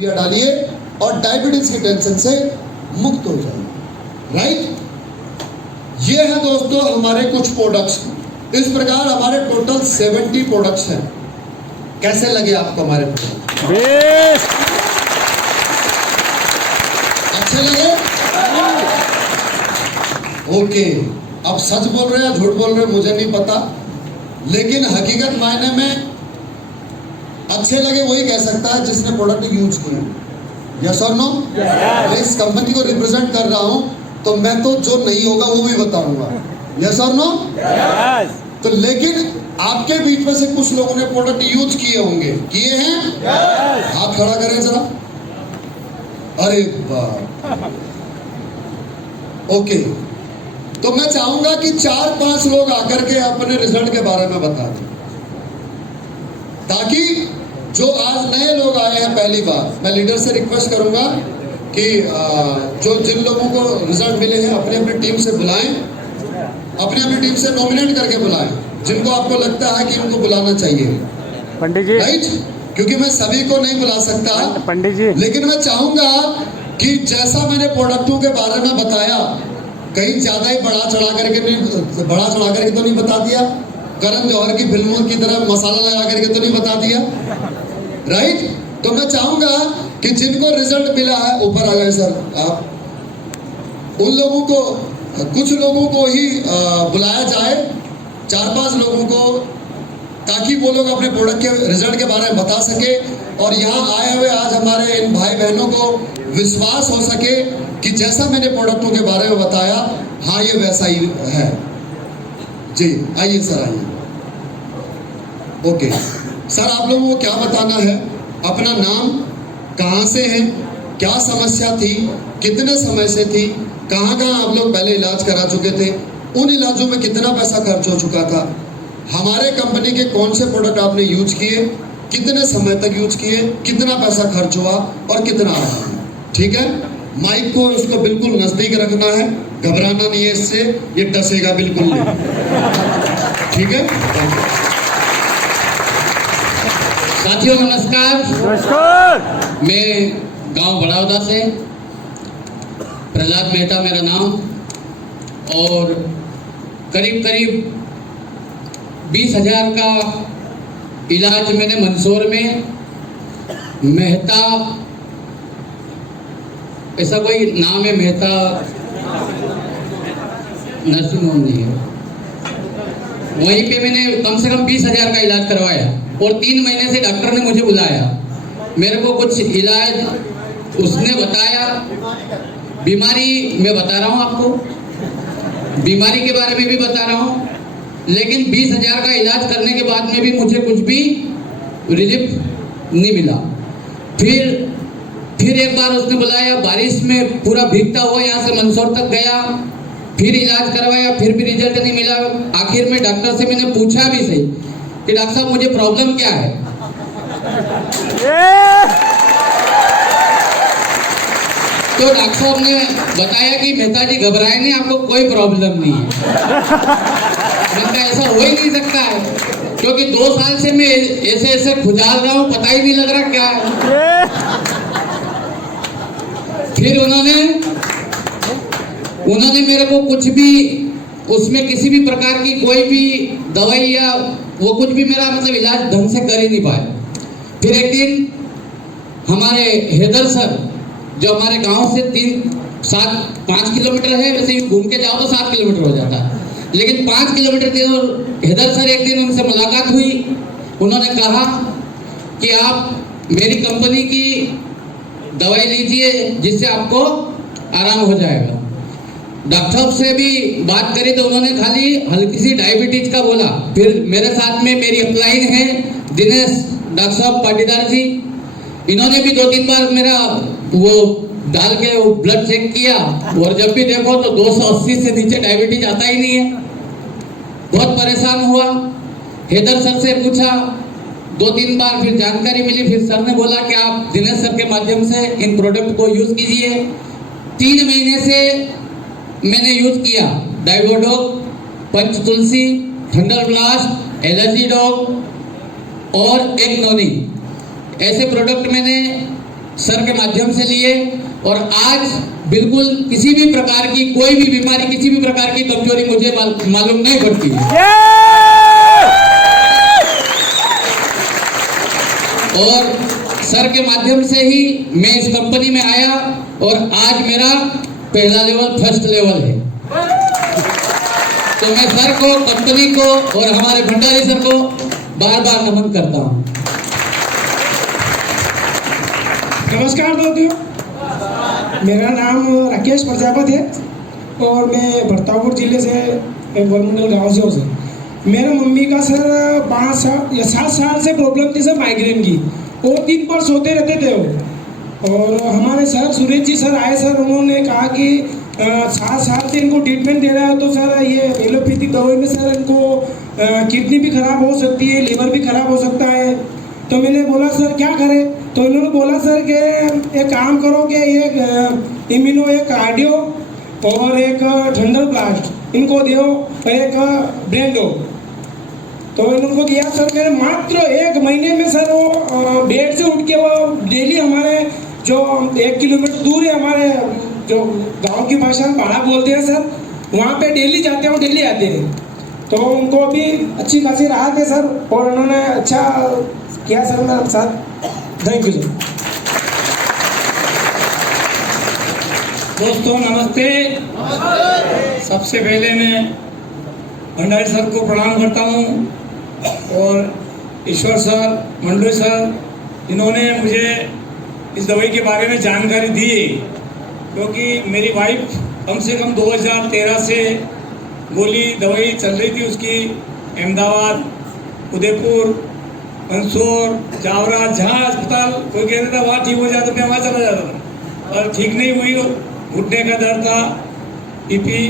डालिए और डायबिटीज की टेंशन से मुक्त हो जाइए। राइट, ये है दोस्तों हमारे कुछ प्रोडक्ट्स। इस प्रकार हमारे टोटल 70 प्रोडक्ट्स हैं। कैसे लगे आपको हमारे प्रोडक्ट? अच्छे लगे? ओके, अब सच बोल रहे हैं झूठ बोल रहे हैं मुझे नहीं पता, लेकिन हकीकत मायने में अच्छे लगे वही कह सकता है जिसने प्रोडक्ट यूज किया। यस और नो? मैं इस कंपनी को रिप्रेजेंट कर रहा हूं तो मैं तो जो नहीं होगा वो भी बताऊंगा। यस और नो? तो लेकिन आपके बीच में से कुछ लोगों ने प्रोडक्ट यूज किए होंगे, किए हैं? हाथ खड़ा करें जरा। अरे वाह, ओके। तो मैं चाहूंगा कि 4-5 लोग आकर के अपने रिजल्ट के बारे में बता दें, ताकि जो आज नए लोग आए हैं पहली बार, मैं लीडर से रिक्वेस्ट करूंगा कि जो जिन लोगों को रिजल्ट मिले हैं अपनी अपनी टीम से बुलाएं, अपनी अपनी टीम से नॉमिनेट करके बुलाएं जिनको आपको लगता है कि इनको बुलाना चाहिए। पंडित जी, राइट, क्योंकि मैं सभी को नहीं बुला सकता पंडित जी, लेकिन मैं चाहूंगा कि जैसा मैंने प्रोडक्टों के बारे में बताया, कहीं ज्यादा ही बढ़ा चढ़ा करके तो नहीं बता दिया, करण जौहर की फिल्मों की तरह मसाला लगा करके तो नहीं बता दिया। राइट, तो मैं चाहूंगा कि जिनको रिजल्ट मिला है, ऊपर आ गए सर आप, उन लोगों को, कुछ लोगों को ही बुलाया जाए, 4-5 लोगों को, ताकि वो लोग अपने प्रोडक्ट के रिजल्ट के बारे में बता सके और यहाँ आए हुए आज हमारे इन भाई बहनों को विश्वास हो सके कि जैसा मैंने प्रोडक्टों के बारे में बताया, हाँ ये वैसा ही है। जी आइए सर, आइए। ओके सर, आप लोगों को क्या बताना है? अपना नाम, कहाँ से है, क्या समस्या थी, कितने समय से थी, कहाँ आप लोग पहले इलाज करा चुके थे, उन इलाजों में कितना पैसा खर्च हो चुका था, हमारे कंपनी के कौन से प्रोडक्ट आपने यूज किए, कितने समय तक यूज किए, कितना पैसा खर्च हुआ और कितना आया। ठीक है, माइक को उसको बिल्कुल नजदीक रखना है, घबराना नहीं है, इससे ये डसेगा बिल्कुल नहीं। ठीक है साथियों, नमस्कार। नमस्कार। मैं गांव बड़ौदा से, प्रहलाद मेहता मेरा नाम, और करीब 20,000 का इलाज मैंने मंदसौर में मेहता, ऐसा कोई नाम है मेहता नर्सिंग होम नहीं है, वहीं पे मैंने कम से कम 20,000 का इलाज करवाया और 3 महीने से डॉक्टर ने मुझे बुलाया, मेरे को कुछ इलाज उसने बताया। बीमारी मैं बता रहा हूँ आपको, बीमारी के बारे में भी बता रहा हूँ, लेकिन 20,000 का इलाज करने के बाद में भी मुझे कुछ भी रिलीफ नहीं मिला। फिर एक बार उसने बुलाया, बारिश में पूरा भीगता हुआ यहाँ से मंदसौर तक गया, फिर इलाज करवाया, फिर भी रिजल्ट नहीं मिला। आखिर में डॉक्टर से मैंने पूछा भी सही कि डॉक्टर साहब मुझे प्रॉब्लम क्या है। तो डॉक्टर साहब ने बताया कि मेहता जी घबराए नहीं, आपको कोई प्रॉब्लम नहीं है। मैंने ऐसा हो ही नहीं सकता है, क्योंकि 2 साल से मैं ऐसे खुजाल रहा हूँ, पता ही नहीं लग रहा क्या है। फिर उन्होंने मेरे को कुछ भी, उसमें किसी भी प्रकार की कोई भी दवाई या वो कुछ भी मेरा मतलब इलाज ढंग से कर ही नहीं पाए। फिर एक दिन हमारे हैदर सर, जो हमारे गांव से 5 किलोमीटर है, वैसे ही घूम के जाओ तो 7 किलोमीटर हो जाता है, लेकिन 5 किलोमीटर थे, और हैदर सर एक दिन उनसे मुलाकात हुई। उन्होंने कहा कि आप मेरी कंपनी की दवाई लीजिए जिससे आपको आराम हो जाएगा। डॉक्टर साहब से भी बात करी तो उन्होंने खाली हल्की सी डायबिटीज का बोला। फिर मेरे साथ में मेरी अपलाइन है दिनेश डॉक्टर साहब पाटीदार जी, इन्होंने भी 2-3 बार मेरा वो डाल के वो ब्लड चेक किया, और जब भी देखो तो 280 से नीचे डायबिटीज आता ही नहीं है। बहुत परेशान हुआ, हैदर सर से पूछा, 2-3 बार फिर जानकारी मिली, फिर सर ने बोला कि आप दिनेश सर के माध्यम से इन प्रोडक्ट को यूज कीजिए। 3 महीने से मैंने यूज किया डाइवोडोक, पंच तुलसी, थंडर ब्लास्ट, एलर्जी डॉग और एक नोनी, ऐसे प्रोडक्ट मैंने सर के माध्यम से लिए और आज बिल्कुल किसी भी प्रकार की कोई भी बीमारी, किसी भी प्रकार की कमजोरी मुझे मालूम नहीं पड़ती। और सर के माध्यम से ही मैं इस कंपनी में आया और आज मेरा पहला लेवल, फर्स्ट लेवल है। तो मैं सर को, कंपनी को और हमारे भंडारी सर को बार बार नमन करता हूँ। नमस्कार दोस्तों, मेरा नाम राकेश प्रजापति है और मैं भरतापुर जिले से गोलमंडल गांव से हूँ सर। मेरा मम्मी का सर 5 साल या 7 साल से प्रॉब्लम थी सर माइग्रेन की, वो दिन पर सोते रहते थे वो। और हमारे सर सुरेश जी सर आए सर, उन्होंने कहा कि 7 साल से इनको ट्रीटमेंट दे रहा है तो सर ये एलोपैथिक दवाई में सर इनको किडनी भी खराब हो सकती है, लीवर भी खराब हो सकता है। तो मैंने बोला सर क्या करें, तो इन्होंने बोला सर कि एक काम करो कि एक इम्यूनो, एक कार्डियो और एक थंडर ब्लास्ट इनको दो और एक ब्रेन दो। तो इनको दिया सर, मैंने मात्र 1 महीने में सर वो बेड से उठ के वो डेली हमारे जो 1 किलोमीटर दूर है, हमारे जो गांव की भाषा में भाड़ा बोलते हैं सर, वहाँ पे डेली जाते हैं और डेली आते हैं। तो उनको अभी अच्छी खासी राहत है सर और उन्होंने अच्छा किया सर मेरे साथ। Thank you sir. दोस्तों नमस्ते। सबसे पहले मैं भंडारी सर को प्रणाम करता हूँ और ईश्वर सर, मंडोई सर, इन्होंने मुझे इस दवाई के बारे में जानकारी दी, क्योंकि मेरी वाइफ कम से कम 2013 से गोली दवाई चल रही थी उसकी, अहमदाबाद, उदयपुर, मंदसौर, जावरा, जहाँ अस्पताल कोई कहता था वहाँ ठीक हो जाता, मैं वहाँ चला जाता था और ठीक नहीं हुई। घुटने का दर्द था, बीपी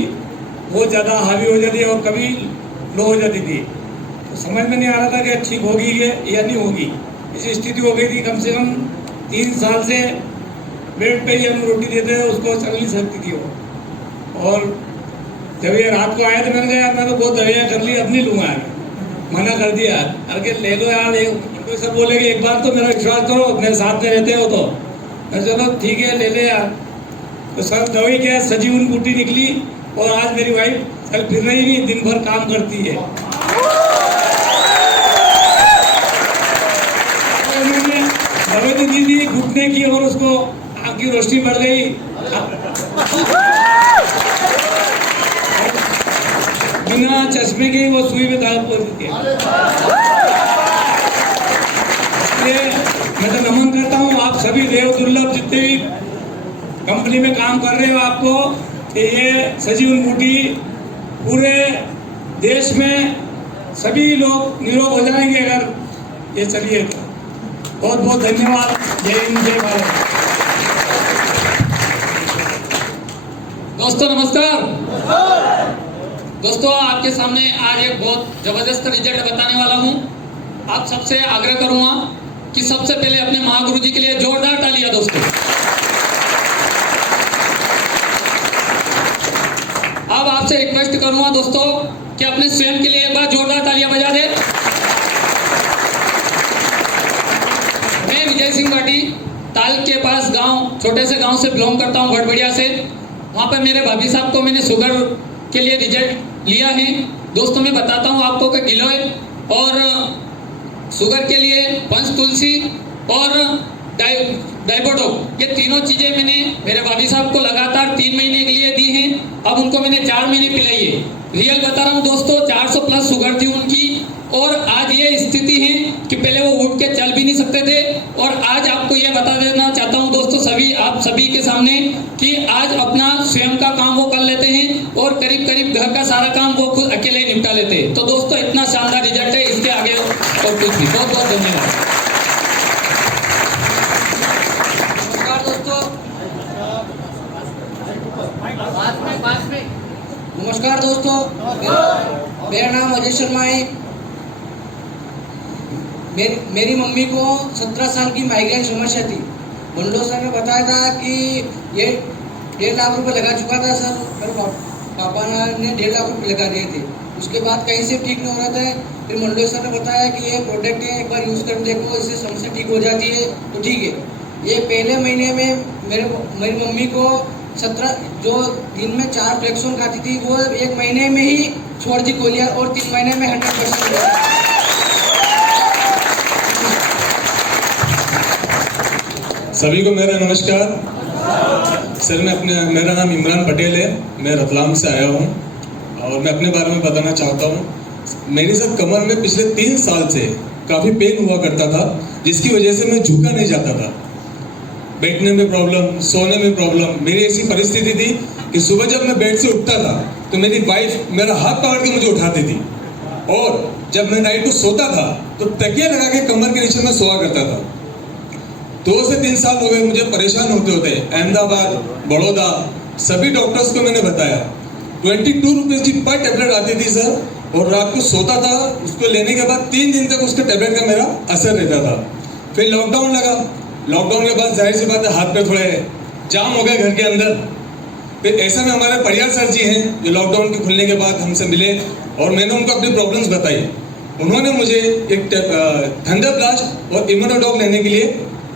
बहुत ज़्यादा हावी हो जाती है और कभी लो हो जाती थी। तो समझ में नहीं आ रहा था कि ठीक होगी या नहीं होगी। ऐसी स्थिति हो गई थी, कम से कम 3 साल से बेड पे ही हम रोटी देते थे, उसको चल नहीं सकती थी वो। और जब ये रात को आया तो मैंने कहा यार मैं तो बहुत दवाइयाँ कर ली, अब नहीं लूँगा यार, मना कर दिया। अरे ले लो यार, कोई सब बोले कि एक बार तो मेरा विश्वास करो, मेरे साथ में रहते हो तो। मैं चलो ठीक है ले ले यार। तो सर दवाई क्या सजीवन बूटी निकली और आज मेरी वाइफ कल फिर रही नहीं, दिन भर काम करती है। तो मैंने दवाई तो दी थी घुटने की और उसको आँख की रोशनी बढ़ गई, बिना चश्मे के वो सुई में दाग पड़ देती है। इसलिए मैं तो नमन करता हूँ आप सभी देव दुर्लभ जितने भी कंपनी में काम कर रहे हो आपको, कि ये सजीवन बूटी पूरे देश में सभी लोग निरोग हो जाएंगे अगर ये चलिए तो। बहुत बहुत धन्यवाद। जय हिंद, जय भारत। दोस्तों नमस्कार। दोस्तों आपके सामने आज एक बहुत जबरदस्त रिजल्ट बताने वाला हूं। आप सबसे आग्रह करूंगा कि सबसे पहले अपने महागुरु जी के लिए जोरदार तालियां दोस्तों। अब आपसे रिक्वेस्ट करूंगा दोस्तों कि अपने स्वयं के लिए एक बार जोरदार तालियां बजा दें। मैं विजय सिंह भाटी ताल के पास गांव, छोटे से गांव से बिलोंग करता हूं, गढ़बड़िया से। वहाँ पर मेरे भाभी साहब को मैंने शुगर के लिए रिजल्ट लिया है। दोस्तों मैं बताता हूँ आपको कि गिलोय और शुगर के लिए पंचतुलसी और डाइबोडो, ये तीनों चीज़ें मैंने मेरे भाभी साहब को लगातार 3 महीने के लिए दी हैं। अब उनको मैंने 4 महीने पिलाई है। रियल बता रहा हूँ दोस्तों, 400 प्लस शुगर थी उनकी और आज ये स्थिति है कि पहले वो उठ के चल भी नहीं सकते थे। और आज आपको ये बता देना चाहता हूँ दोस्तों, आप सभी के सामने कि आज अपना स्वयं का काम वो कर लेते हैं और करीब करीब घर का सारा काम वो खुद अकेले निपटा लेते हैं। तो दोस्तों इतना शानदार रिजल्ट है, इसके आगे और कुछ भी। बहुत बहुत धन्यवाद। नमस्कार दोस्तों, मेरा नाम अजय शर्मा है। मेरी मम्मी को 17 साल की माइग्रेन समस्या थी। मंडो सर ने बताया था कि ये 1.5 लाख रुपए लगा चुका था सर। मेरे पापा ने 1.5 लाख रुपए लगा दिए थे। उसके बाद कहीं से ठीक नहीं हो रहा था। फिर मंडो सर ने बताया कि ये प्रोडक्ट है, एक बार यूज़ कर देखो, इससे समस्या ठीक हो जाती है। तो ठीक है, ये पहले महीने में मेरी मम्मी को 17 जो दिन में 4 फ्लेक्सोन खाती थी वो 1 महीने में ही छोड़ दी गोलियां और 3 महीने में 100%। सभी को मेरा नमस्कार सर। मेरा नाम इमरान पटेल है, मैं रतलाम से आया हूँ और मैं अपने बारे में बताना चाहता हूँ। मेरे साथ कमर में पिछले 3 साल से काफ़ी पेन हुआ करता था, जिसकी वजह से मैं झुका नहीं जाता था। बैठने में प्रॉब्लम, सोने में प्रॉब्लम। मेरी ऐसी परिस्थिति थी कि सुबह जब मैं बेड से उठता था तो मेरी वाइफ मेरा हाथ पकड़ के मुझे उठाती थी, और जब मैं नाइट को सोता था तो तकिया लगा के कमर के नीचे में सोया करता था। 2 से 3 साल हो गए मुझे परेशान होते होते। अहमदाबाद, बड़ौदा, सभी डॉक्टर्स को मैंने बताया। 22 रुपीज़ की पर टेबलेट आती थी सर, और रात को सोता था, उसको लेने के बाद 3 दिन तक उसके टेबलेट का मेरा असर रहता था। फिर लॉकडाउन लगा। लॉकडाउन के बाद जाहिर सी बात है हाथ पे थोड़े जाम हो गए घर के अंदर। फिर ऐसे में हमारे परियार सर जी हैं जो लॉकडाउन के खुलने के बाद हमसे मिले और मैंने उनको अपनी प्रॉब्लम्स बताई। उन्होंने मुझे एक थंडर ब्लास्ट और इम्यूनोडॉग लेने के लिए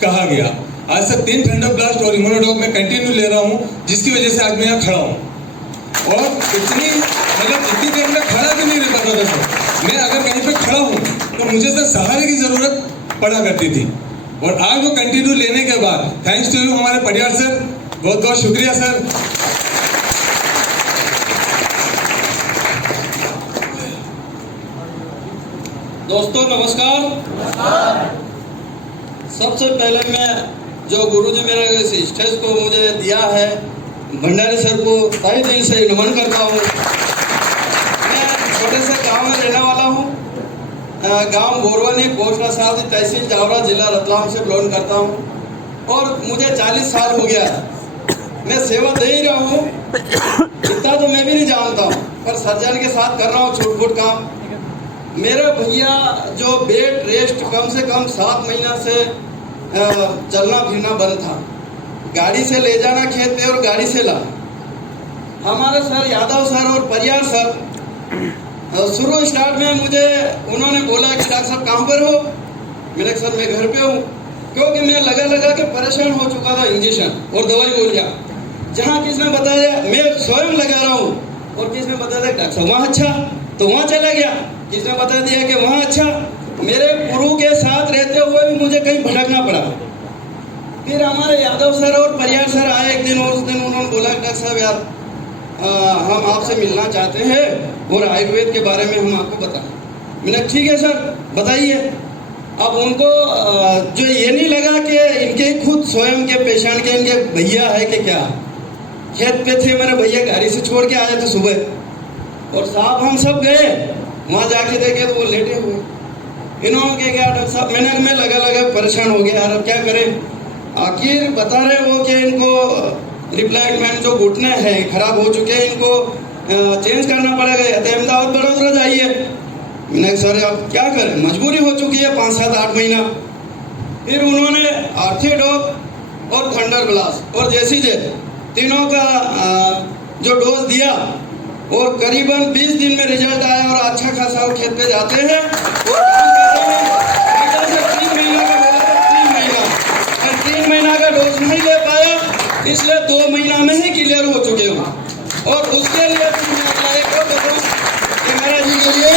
कहा गया। आज से 3 थंडर ब्लास्ट और इम्यूनोडॉग मैं कंटिन्यू ले रहा हूँ, जिसकी वजह से आज मैं यहाँ खड़ा हूँ। और इतनी देर में खड़ा भी नहीं रह पाता था सर। मैं अगर कहीं पे खड़ा हूँ तो मुझे सर सहारे की ज़रूरत पड़ा करती थी, और आज वो कंटिन्यू लेने के बाद थैंक्स टू यू हमारे परिवार सर, बहुत बहुत शुक्रिया सर। दोस्तों नमस्कार। सबसे पहले मैं जो गुरुजी मेरे इस स्टेज को मुझे दिया है, भंडारी सर को तहे दिल से नमन करता हूँ। मैं छोटे से गांव में रहने वाला हूँ। गांव बोरवनी, पोस्ट रासावती, तहसील जावरा, जिला रतलाम से बिलोंग करता हूँ और मुझे 40 साल हो गया। मैं सेवा दे ही रहा हूँ, इतना तो मैं भी नहीं जानता हूँ, पर सर्जन के साथ कर रहा हूँ छूट फूट काम। मेरे भैया जो बेड रेस्ट कम से कम 7 महीना से चलना फिरना बंद था। गाड़ी से ले जाना खेत पे और गाड़ी से ला। हमारे सर यादव सर और परियार सर शुरू स्टार्ट में मुझे उन्होंने बोला कि डॉक्टर साहब कहाँ पर हो? मैंने सर मैं घर पे हूँ, क्योंकि मैं लगा के परेशान हो चुका था। इंजेक्शन और दवाई गोलियाँ जहाँ किसने बताया मैं स्वयं लगा रहा हूँ, और किसने बताया डॉक्टर साहब वहाँ अच्छा, तो वहाँ चला गया। किसने बता दिया कि वहाँ अच्छा। मेरे गुरु के साथ रहते हुए भी मुझे कहीं भटकना पड़ा। फिर हमारे यादव सर और परियार सर आए एक दिन, और उस दिन उन्होंने बोला डॉक्टर साहब यार हम आपसे मिलना चाहते हैं और आयुर्वेद के बारे में हम आपको बताएं। मैंने ठीक है सर बताइए। अब उनको जो ये नहीं लगा कि इनके खुद स्वयं के पेशेंट के इनके भैया है कि क्या। खेत पे थे मेरे भैया, गाड़ी से छोड़ के आए थे सुबह, और साहब हम सब गए वहाँ जाके देखे तो वो लेटे हुए। इन्होंने क्या डॉक्टर साहब, मैं लगा परेशान हो गया यार अब क्या करें। आखिर बता रहे वो कि इनको रिप्लेसमेंट जो घुटने हैं खराब हो चुके हैं, इनको चेंज करना पड़ेगा, अहमदाबाद बड़ौदा जाइए। मैंने सर अब क्या करें, मजबूरी हो चुकी है 5, 7, 8 महीना। फिर उन्होंने ऑर्थोडॉग और थंडर ब्लास्ट और जैसी तीनों का जो डोज दिया, और करीबन 20 दिन में रिजल्ट आया और अच्छा खासा वो खेत पे जाते हैं और काम कर रहे हैं। 3 महीना का बोला था, 3 महीना, पर 3 महीना का डोज नहीं ले पाया, इसलिए 2 महीना में ही क्लियर हो चुके हूँ। और उसके लिए एक और बताऊँ कि महाराज जी के लिए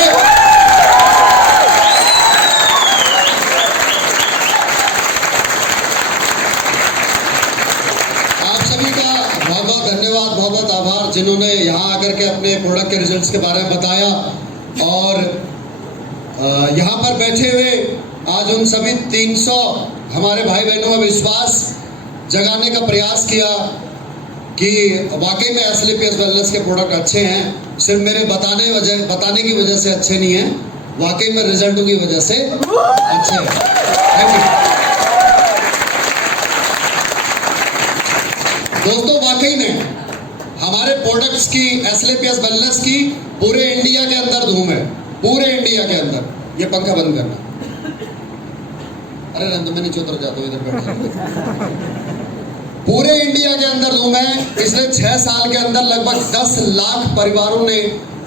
बहुत आभार जिन्होंने यहाँ आकर के अपने प्रोडक्ट के रिजल्ट्स के बारे में बताया, और यहाँ पर बैठे हुए आज उन सभी 300 हमारे भाई बहनों में विश्वास जगाने का प्रयास किया कि वाकई में एसएलपीएस वेलनेस के प्रोडक्ट अच्छे हैं। सिर्फ मेरे बताने की वजह से अच्छे नहीं हैं, वाकई में रिजल्टों की वजह से अच्छे हैं। थैंक यू दोस्तों। वाकई में हमारे प्रोडक्ट्स की, एसएलपीएस वेलनेस की पूरे इंडिया के अंदर धूम है, पूरे इंडिया के अंदर। ये पंखा बंद करना। अरे नंद मैं नीचे उतर जाता हूँ, इधर बैठ। पूरे इंडिया के अंदर धूम है। पिछले 6 साल के अंदर लगभग 10 लाख परिवारों ने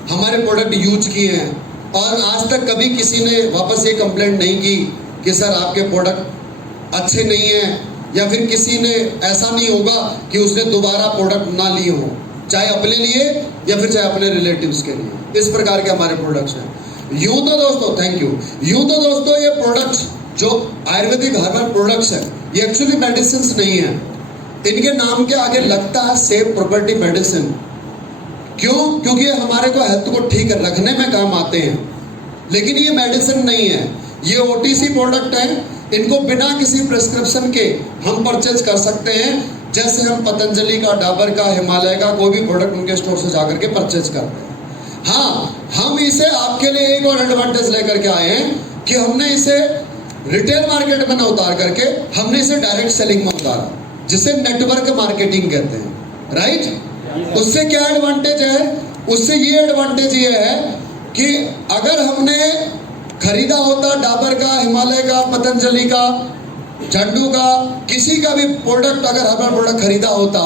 हमारे प्रोडक्ट यूज किए हैं, और आज तक कभी किसी ने वापस ये कंप्लेंट नहीं की कि सर आपके प्रोडक्ट अच्छे नहीं हैं या फिर किसी ने ऐसा नहीं होगा कि उसने दोबारा प्रोडक्ट ना लिए हो, चाहे अपने लिए या फिर चाहे अपने रिलेटिव्स के लिए। इस प्रकार के हमारे प्रोडक्ट्स हैं। यूं तो दोस्तों, थैंक यू, यूं तो दोस्तों ये प्रोडक्ट्स जो आयुर्वेदिक हर्बल प्रोडक्ट्स हैं ये एक्चुअली मेडिसिन नहीं है। इनके नाम के आगे लगता है सेफ प्रॉपर्टी मेडिसिन। क्यों? क्योंकि ये हमारे को हेल्थ को ठीक रखने में काम आते हैं, लेकिन ये मेडिसिन नहीं है, ये ओटीसी प्रोडक्ट है। इनको बिना किसी प्रिस्क्रिप्शन के हम परचेज कर सकते हैं, जैसे हम पतंजलि का, डाबर का, हिमालय का कोई भी प्रोडक्ट उनके स्टोर से जाकर के परचेज करते हैं। हाँ, हम इसे आपके लिए एक और एडवांटेज लेकर के आए हैं कि हमने इसे रिटेल मार्केट में ना उतार करके हमने इसे डायरेक्ट सेलिंग में उतारा, जिसे नेटवर्क मार्केटिंग कहते हैं। राइट? उससे क्या एडवांटेज है? उससे ये एडवांटेज ये है कि अगर हमने खरीदा होता डाबर का, हिमालय का, पतंजलि का, झंडू का, किसी का भी प्रोडक्ट अगर हमारा प्रोडक्ट खरीदा होता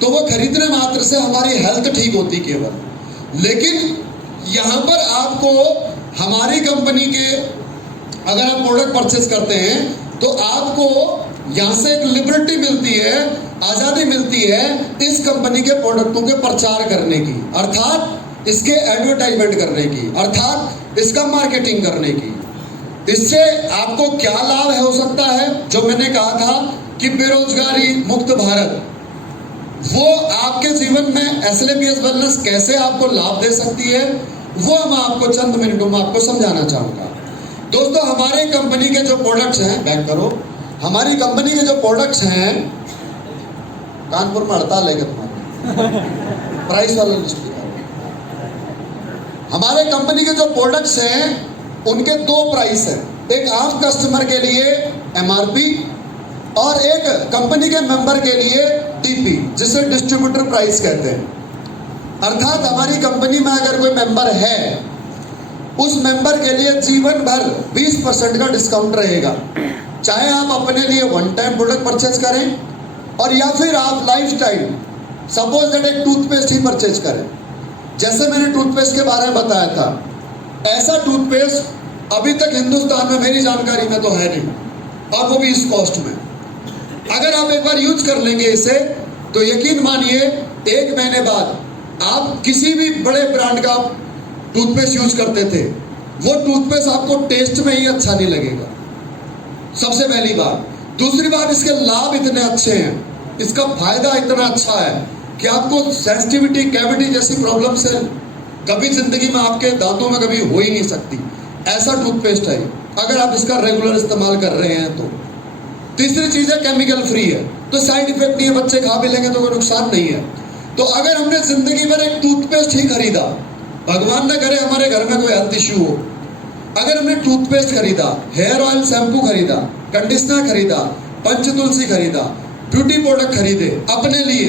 तो वो खरीदने मात्र से हमारी हेल्थ ठीक होती केवल। लेकिन यहाँ पर आपको हमारी कंपनी के अगर आप प्रोडक्ट परचेज करते हैं तो आपको यहाँ से एक लिबर्टी मिलती है, आज़ादी मिलती है इस कंपनी के प्रोडक्टों के प्रचार करने की, अर्थात इसके एडवर्टाइजमेंट करने की, अर्थात इसका मार्केटिंग करने की। इससे आपको क्या लाभ है हो सकता है? जो मैंने कहा था कि बेरोजगारी मुक्त भारत, वो आपके जीवन में एसएलपीएस वेलनेस कैसे आपको लाभ दे सकती है, वो मैं आपको चंद मिनटों में आपको समझाना चाहूँगा। दोस्तों, हमारे कंपनी के जो प्रोडक्ट्स हैं, बैक करो, हमारी कंपनी के जो प्रोडक्ट्स हैं, कानपुर में हड़ताल है तुम्हारे प्राइस वाला लिस्ट। हमारे कंपनी के जो प्रोडक्ट्स हैं उनके दो प्राइस हैं, एक आम कस्टमर के लिए एमआरपी और एक कंपनी के मेंबर के लिए टीपी, जिसे डिस्ट्रीब्यूटर प्राइस कहते हैं। अर्थात हमारी कंपनी में अगर कोई मेंबर है, उस मेंबर के लिए जीवन भर 20% का डिस्काउंट रहेगा, चाहे आप अपने लिए वन टाइम प्रोडक्ट परचेज करें और या फिर आप लाइफ टाइम, सपोज दैट एक टूथपेस्ट ही परचेज करें। जैसे मैंने टूथपेस्ट के बारे में बताया था, ऐसा टूथपेस्ट अभी तक हिंदुस्तान में मेरी जानकारी में तो है नहीं, और वो भी इस कॉस्ट में। अगर आप एक बार यूज कर लेंगे इसे तो यकीन मानिए 1 महीने बाद आप किसी भी बड़े ब्रांड का टूथपेस्ट यूज करते थे, वो टूथपेस्ट आपको टेस्ट में ही अच्छा नहीं लगेगा, सबसे पहली बात। दूसरी बात, इसके लाभ इतने अच्छे हैं, इसका फायदा इतना अच्छा है कि आपको सेंसिटिविटी, कैविटी जैसी प्रॉब्लम से कभी जिंदगी में आपके दांतों में कभी हो ही नहीं सकती, ऐसा टूथपेस्ट है अगर आप इसका रेगुलर इस्तेमाल कर रहे हैं तो। तीसरी चीज है केमिकल फ्री है, तो साइड इफेक्ट नहीं है, बच्चे खा भी लेंगे तो कोई नुकसान नहीं है। तो अगर हमने जिंदगी भर एक टूथपेस्ट ही खरीदा, भगवान न करे हमारे घर में कोई हेल्थ इश्यू हो, अगर हमने टूथपेस्ट खरीदा, हेयर ऑयल शैम्पू खरीदा, कंडीशनर खरीदा, पंचतुलसी खरीदा, ब्यूटी प्रोडक्ट खरीदे अपने लिए,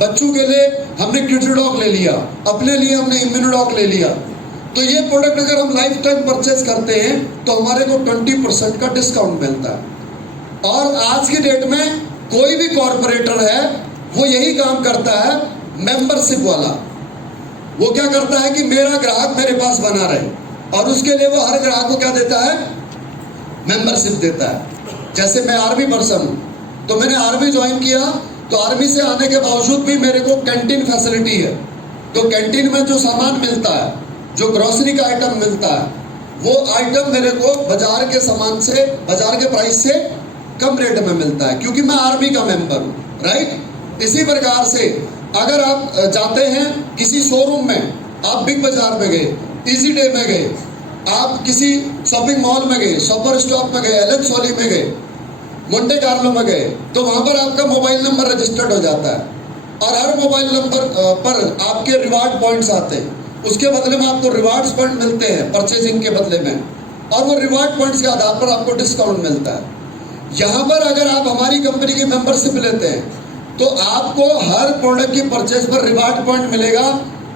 बच्चों के लिए हमने किटडॉक ले लिया, अपने लिए हमने इम्यूनोडॉक ले लिया, तो ये प्रोडक्ट अगर हम लाइफ टाइम परचेज करते हैं तो हमारे को 20% का डिस्काउंट मिलता है। और आज की डेट में कोई भी कॉर्पोरेटर है वो यही काम करता है, मेंबरशिप वाला। वो क्या करता है कि मेरा ग्राहक मेरे पास बना रहे, और उसके लिए वो हर ग्राहक को क्या देता है? मेंबरशिप देता है। जैसे मैं आर्मी पर्सन हूँ, तो मैंने आर्मी ज्वाइन किया, तो आर्मी से आने के बावजूद भी मेरे को कैंटीन फैसिलिटी है, तो कैंटीन में जो सामान मिलता है, जो ग्रोसरी का आइटम मिलता है, वो आइटम मेरे को बाजार के सामान से, बाजार के प्राइस से कम रेट में मिलता है, क्योंकि मैं आर्मी का मेंबर हूँ। राइट? इसी प्रकार से अगर आप जाते हैं किसी शोरूम में, आप बिग बाजार में गए, इजी डे में गए, आप किसी शॉपिंग मॉल में गए, सुपर स्टॉप में गए, एलन सोली में गए, मोंटे कार्लो में गए, तो वहाँ पर आपका मोबाइल नंबर रजिस्टर्ड हो जाता है, और हर मोबाइल नंबर पर आपके रिवार्ड पॉइंट्स आते हैं। उसके बदले में आपको रिवार्ड्स पॉइंट मिलते हैं परचेजिंग के बदले में, और वो रिवार्ड पॉइंट्स के आधार पर आपको डिस्काउंट मिलता है। यहाँ पर अगर आप हमारी कंपनी की मेंबरशिप लेते हैं तो आपको हर प्रोडक्ट की परचेज पर रिवार्ड पॉइंट मिलेगा,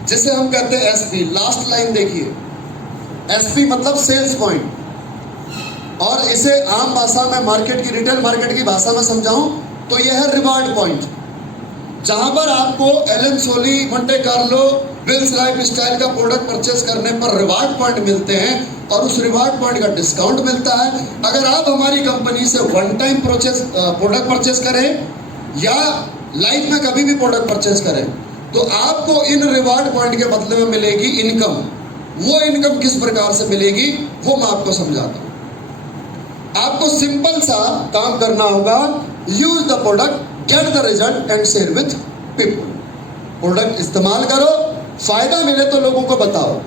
जिसे हम कहते हैं एसपी। लास्ट लाइन देखिए, एसपी मतलब सेल्स पॉइंट, और इसे आम भाषा में, मार्केट की, रिटेल मार्केट की भाषा में समझाऊं तो यह है रिवार्ड पॉइंट, जहां पर आपको Allen Solly, Monte Carlo, Wills lifestyle का प्रोडक्ट परचेज करने पर रिवार्ड पॉइंट मिलते हैं, और उस रिवार्ड पॉइंट का डिस्काउंट मिलता है। अगर आप हमारी कंपनी से वन टाइम प्रोडक्ट परचेस करें या लाइफ में कभी भी प्रोडक्ट परचेस करें तो आपको इन रिवार्ड पॉइंट के बदले में मिलेगी इनकम। वो इनकम किस प्रकार से मिलेगी वो मैं आपको समझाता हूं। आपको सिंपल सा काम करना होगा, use the product, get the result and share with people. Product इस्तेमाल करो, फायदा मिले तो लोगों को बताओ।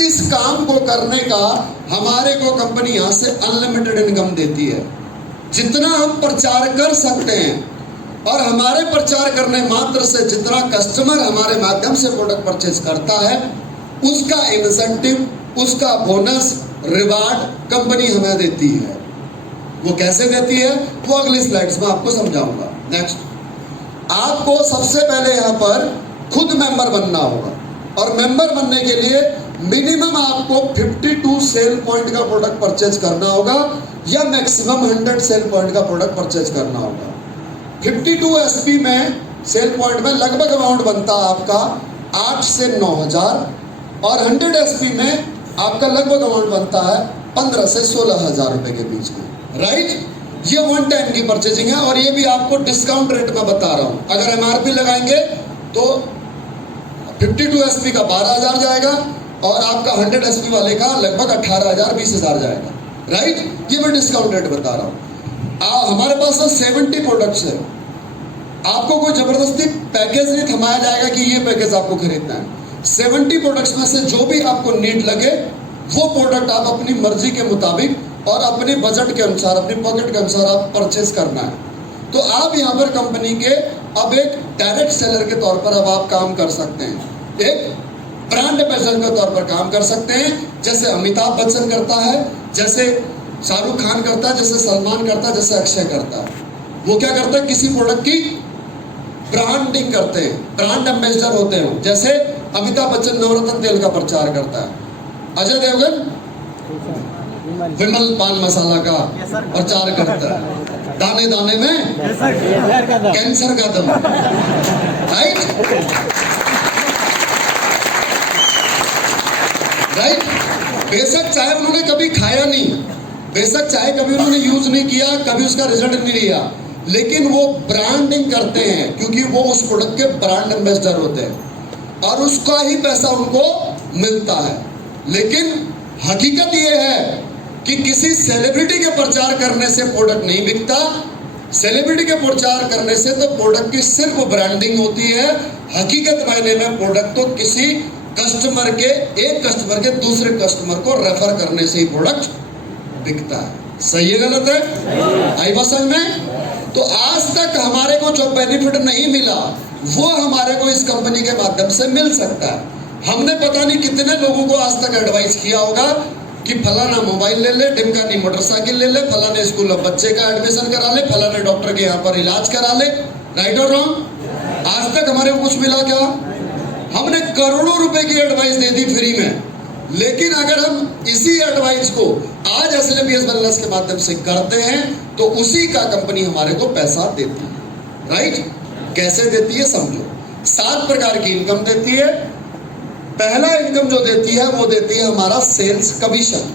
इस काम को करने का हमारे को कंपनी यहां से अनलिमिटेड इनकम देती है। जितना हम प्रचार कर सकते हैं और हमारे प्रचार करने मात्र से जितना कस्टमर हमारे माध्यम से प्रोडक्ट परचेज करता है उसका इंसेंटिव, उसका बोनस, रिवार्ड कंपनी हमें देती है। वो कैसे देती है वो अगली स्लाइड्स में आपको समझाऊंगा। नेक्स्ट, आपको सबसे पहले यहाँ पर खुद मेंबर बनना होगा और मेंबर बनने के लिए मिनिमम आपको 52 सेल पॉइंट का प्रोडक्ट परचेज करना होगा या मैक्सिमम 100 सेल पॉइंट का प्रोडक्ट परचेज करना होगा। 52 एसपी में सेल पॉइंट में लगभग अमाउंट बनता है आपका 8 से 9,000 और 100 एसपी में आपका लगभग अमाउंट बनता है 15 से 16,000 रुपए के बीच में। राइट, ये वन टाइम की परचेजिंग है और ये भी आपको डिस्काउंट रेट में बता रहा हूं। अगर एमआरपी लगाएंगे तो 52 एसपी का 12,000 जाएगा और आपका 100 एसपी वाले का लगभग 18,000 20,000 जाएगा। राइट, ये मैं डिस्काउंट रेट बता रहा हूं। हमारे पास 70 प्रोडक्ट्स है। आपको कोई जबरदस्ती पैकेज नहीं थमाया जाएगा कि ये पैकेज आपको खरीदना है। 70 प्रोडक्ट्स में से जो भी आपको नीड लगे वो प्रोडक्ट आप अपनी मर्जी के मुताबिक और अपने बजट के अनुसार, अपनी पॉकेट के अनुसार आप परचेज करना है। तो आप यहाँ पर कंपनी के अब एक डायरेक्ट सेलर के तौर पर अब आप काम कर सकते हैं, एक ब्रांड एम्बेसडर के तौर पर काम कर सकते हैं। जैसे अमिताभ बच्चन करता है, जैसे शाहरुख खान करता है, जैसे सलमान करता है, जैसे अक्षय करता है। वो क्या करता है, किसी प्रोडक्ट की ब्रांडिंग करते हैं, ब्रांड एम्बेसडर होते हैं। जैसे अमिताभ बच्चन नवरत्न तेल का प्रचार करता है, अजय देवगन विमल पान मसाला का प्रचार करता है, दाने दाने में कैंसर का दम। राइट राइट, बेशक चाहे उन्होंने कभी खाया नहीं, बेशक चाहे कभी उन्होंने यूज नहीं किया, कभी उसका रिजल्ट नहीं लिया, लेकिन वो ब्रांडिंग करते हैं क्योंकि वो उस प्रोडक्ट के ब्रांड एम्बेसडर होते हैं और उसका ही पैसा उनको मिलता है। लेकिन हकीकत ये है कि किसी सेलिब्रिटी के प्रचार करने से प्रोडक्ट नहीं बिकता। सेलिब्रिटी के प्रचार करने से तो प्रोडक्ट की सिर्फ ब्रांडिंग होती है। हकीकत मायने में प्रोडक्ट तो किसी कस्टमर के, एक कस्टमर के दूसरे कस्टमर को रेफर करने से ही प्रोडक्ट बिकता है। सही है गलत है? आई बात समझ में? तो आज तक हमारे को जो बेनिफिट नहीं मिला वो हमारे को इस कंपनी के माध्यम से मिल सकता है। हमने पता नहीं कितने लोगों को आज तक एडवाइस किया होगा कि फलाना मोबाइल ले ले, ढिमकानी मोटरसाइकिल ले ले, फलाने स्कूल में बच्चे का एडमिशन करा ले, फलाने डॉक्टर के यहाँ पर इलाज करा ले। राइट और रॉन्ग? आज तक हमारे को कुछ मिला क्या? हमने करोड़ों रुपए की एडवाइस दे दी फ्री में, लेकिन अगर हम इसी एडवाइस को आज SLPS वेलनेस के माध्यम से करते हैं तो उसी का कंपनी हमारे को पैसा देती है। राइट, कैसे देती है समझो। 7 प्रकार की इनकम देती है। पहला इनकम जो देती है वो देती है हमारा सेल्स कमीशन।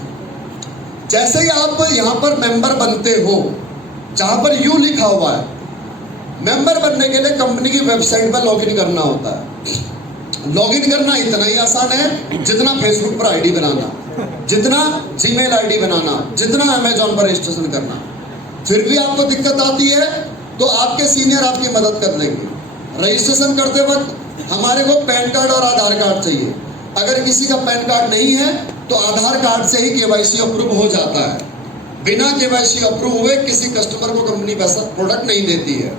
जैसे ही आप यहाँ पर मेंबर बनते हो, जहां पर यू लिखा हुआ है, मेंबर बनने के लिए कंपनी की वेबसाइट पर लॉगिन करना होता है। लॉगिन करना इतना ही आसान है जितना फेसबुक पर आईडी बनाना, जितना जीमेल आईडी बनाना, जितना अमेजॉन पर रजिस्ट्रेशन करना। फिर भी आपको दिक्कत आती है तो आपके सीनियर आपकी मदद कर देंगे। रजिस्ट्रेशन करते वक्त हमारे को पैन कार्ड और आधार कार्ड चाहिए। अगर किसी का पैन कार्ड नहीं है तो आधार कार्ड से ही KYC अप्रूव हो जाता है। बिना KYC अप्रूव हुए किसी कस्टमर को कंपनी पैसा प्रोडक्ट नहीं देती है।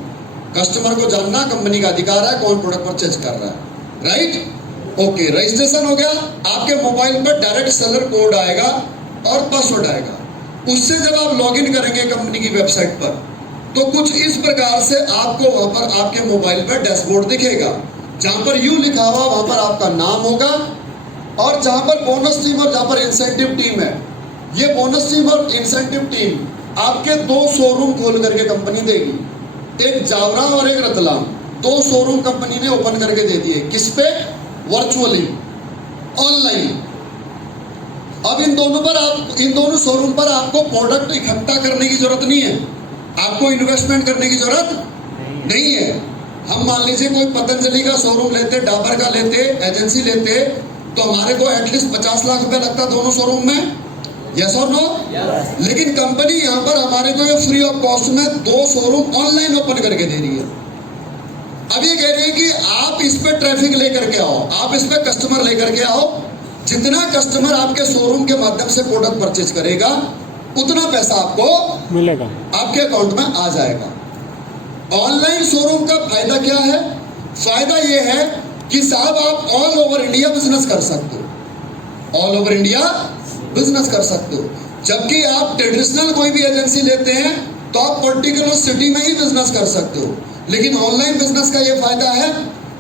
कस्टमर को जानना कंपनी का अधिकार है कौन प्रोडक्ट परचेज कर रहा है। राइट, ओके, रजिस्ट्रेशन हो गया। आपके मोबाइल पर डायरेक्ट सेलर कोड आएगा और पासवर्ड आएगा। उससे जब आप लॉगिन करेंगे कंपनी की वेबसाइट पर तो कुछ इस प्रकार से आपको वहां पर आपके मोबाइल पर डैशबोर्ड दिखेगा। जहां पर यू लिखा हुआ वहां पर आपका नाम होगा और जहां पर बोनस टीम और जहां पर इंसेंटिव टीम है, ये बोनस टीम और इंसेंटिव टीम आपके 2 शोरूम खोल करके कंपनी देगी। एक जावरा और एक रतलाम। 2 शोरूम कंपनी ने ओपन करके दे दिए। किस पे? Virtually, online. अब इन दोनों शोरूम पर आपको प्रोडक्ट इकट्ठा करने की जरूरत नहीं है, आपको इन्वेस्टमेंट करने की जरूरत नहीं है। हम मान लीजिए कोई पतंजलि का शोरूम लेते, डाबर का लेते, एजेंसी लेते, तो हमारे को एटलीस्ट 50 लाख रुपए लगता दोनों शोरूम में, यस और नो? लेकिन कंपनी यहाँ पर हमारे को ये फ्री ऑफ कॉस्ट में 2 शोरूम ऑनलाइन ओपन करके दे रही है। अब ये कह रही है कि आप इस पे ट्रैफिक लेकर के आओ, आप इस पे कस्टमर लेकर के आओ, जितना कस्टमर आपके शोरूम के माध्यम से प्रोडक्ट परचेज करेगा उतना पैसा आपको मिलेगा, आपके अकाउंट में आ जाएगा। ऑनलाइन शोरूम का फायदा क्या है? फायदा ये है कि साहब आप ऑल ओवर इंडिया बिजनेस कर सकते हो, ऑल ओवर इंडिया बिजनेस कर सकते हो। जबकि आप ट्रेडिशनल कोई भी एजेंसी लेते हैं तो आप पर्टिकुलर सिटी में ही बिजनेस कर सकते हो। लेकिन ऑनलाइन बिजनेस का ये फायदा है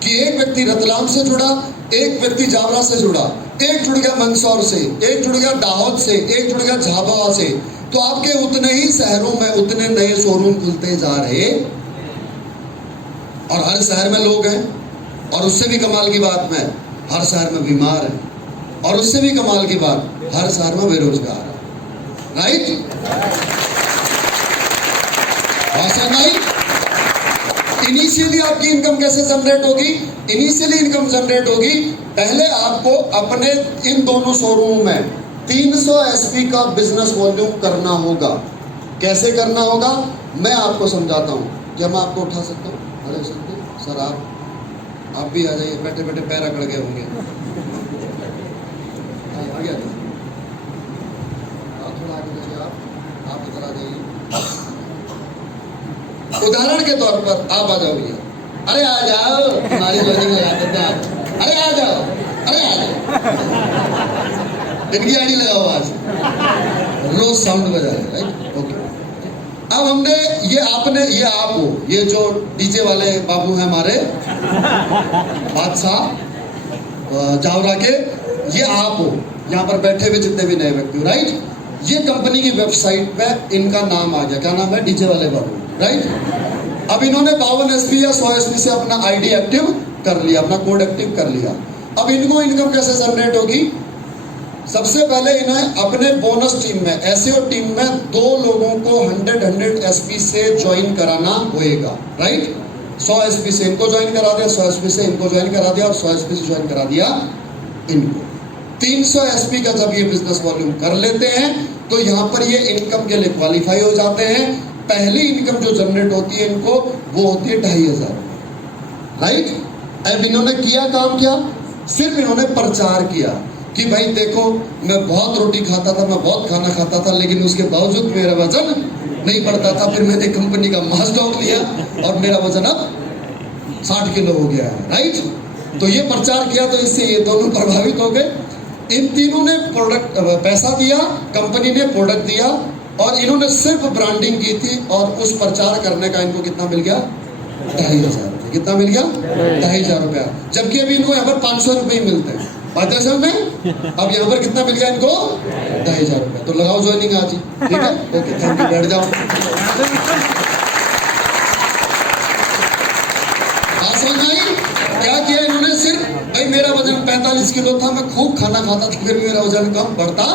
कि एक व्यक्ति रतलाम से जुड़ा, एक व्यक्ति जावरा से जुड़ा, एक जुड़ गया मंदसौर से, एक जुड़ गया दाहोद से, एक जुड़ गया झाबुआ से, तो आपके उतने ही शहरों में उतने नए शोरूम खुलते जा रहे, और हर शहर में लोग हैं, और उससे भी कमाल की बात में हर शहर में बीमार है, और उससे भी कमाल की बात हर शहर में बेरोजगार है, राइट? राइट? इनिशियली आपकी इनकम कैसे जनरेट होगी? इनिशियली इनकम जनरेट होगी, पहले आपको अपने इन दोनों शोरूम में 300 एसपी का बिजनेस वॉल्यूम करना होगा। कैसे करना होगा मैं आपको समझाता हूँ। क्या मैं आपको उठा सकता हूँ? अरे सकते सर, आप भी आ जाइए, बैठे बैठे पैर अकड़ गए होंगे। आ गया था, थोड़ा आगे जाइए, आप इधर आ जाइए। उदाहरण के तौर पर आप आ जाओ भैया, अरे आ जाओ, हमारी ज्वाइनिंग लगा देते हैं, अरे आ जाओ, अरे आ जाओ, इनकी आईडी लगाओ आज, रोज साउंड बजा रहे, राइट? ओके। अब हमने ये आप हो, ये जो डीजे वाले बाबू हैं हमारे बादशाह जावरा के, ये आप हो यहाँ पर बैठे हुए जितने भी नए व्यक्ति हो, राइट? ये कंपनी की वेबसाइट पे इनका नाम आ गया, क्या नाम है? डीजे वाले बाबू, राइट? अब इन्होंने 52 एसपी या 100 एसपी से अपना आईडी एक्टिव कर लिया, अपना कोड एक्टिव कर लिया। अब इनको इनकम कैसे जनरेट होगी? सबसे पहले इन्हें अपने बोनस टीम में, एसईओ टीम में 2 लोगों को 100 एसपी से ज्वाइन कराना होएगा, राइट? 100 एसपी से इनको ज्वाइन करा दिया, 100 एसपी से इनको ज्वाइन करा दिया, और 100 एसपी से ज्वाइन करा दिया इनको। 300 एसपी का जब ये बिजनेस वॉल्यूम कर लेते हैं तो यहाँ पर ये इनकम के लिए क्वालिफाई हो जाते हैं। पहली इनकम जो जनरेट होती है इनको, वो होती है 2500, राइट? अब इन्होंने किया काम क्या? सिर्फ इन्होंने प्रचार किया कि भाई देखो, मैं बहुत रोटी खाता था, मैं बहुत खाना खाता था, लेकिन उसके बावजूद मेरा वजन नहीं बढ़ता था। फिर मैंने कंपनी का मास डॉग लिया और मेरा वजन अब 60 किलो हो गया है, राइट? तो ये प्रचार किया, तो इससे ये दोनों प्रभावित हो गए। इन तीनों ने प्रोडक्ट पैसा दिया, कंपनी ने प्रोडक्ट दिया, और इन्होंने सिर्फ ब्रांडिंग की थी, और उस प्रचार करने का इनको कितना मिल गया? 2500 रुपये। कितना मिल गया? 2500 रुपया। जबकि अभी इनको यहाँ पर 500 रुपये ही मिलते हैं बातें सब में। अब यहाँ पर कितना मिल गया इनको? 2500 रुपये। तो लगाओ ज्वाइनिंग आज ही, ठीक है? ओके, थैंक यू, बैठ जाओ। क्या किया इन्होंने? सिर्फ भाई मेरा वजन 45 किलो था, मैं खूब खाना खाता था, फिर भी मेरा वजन कम बढ़ता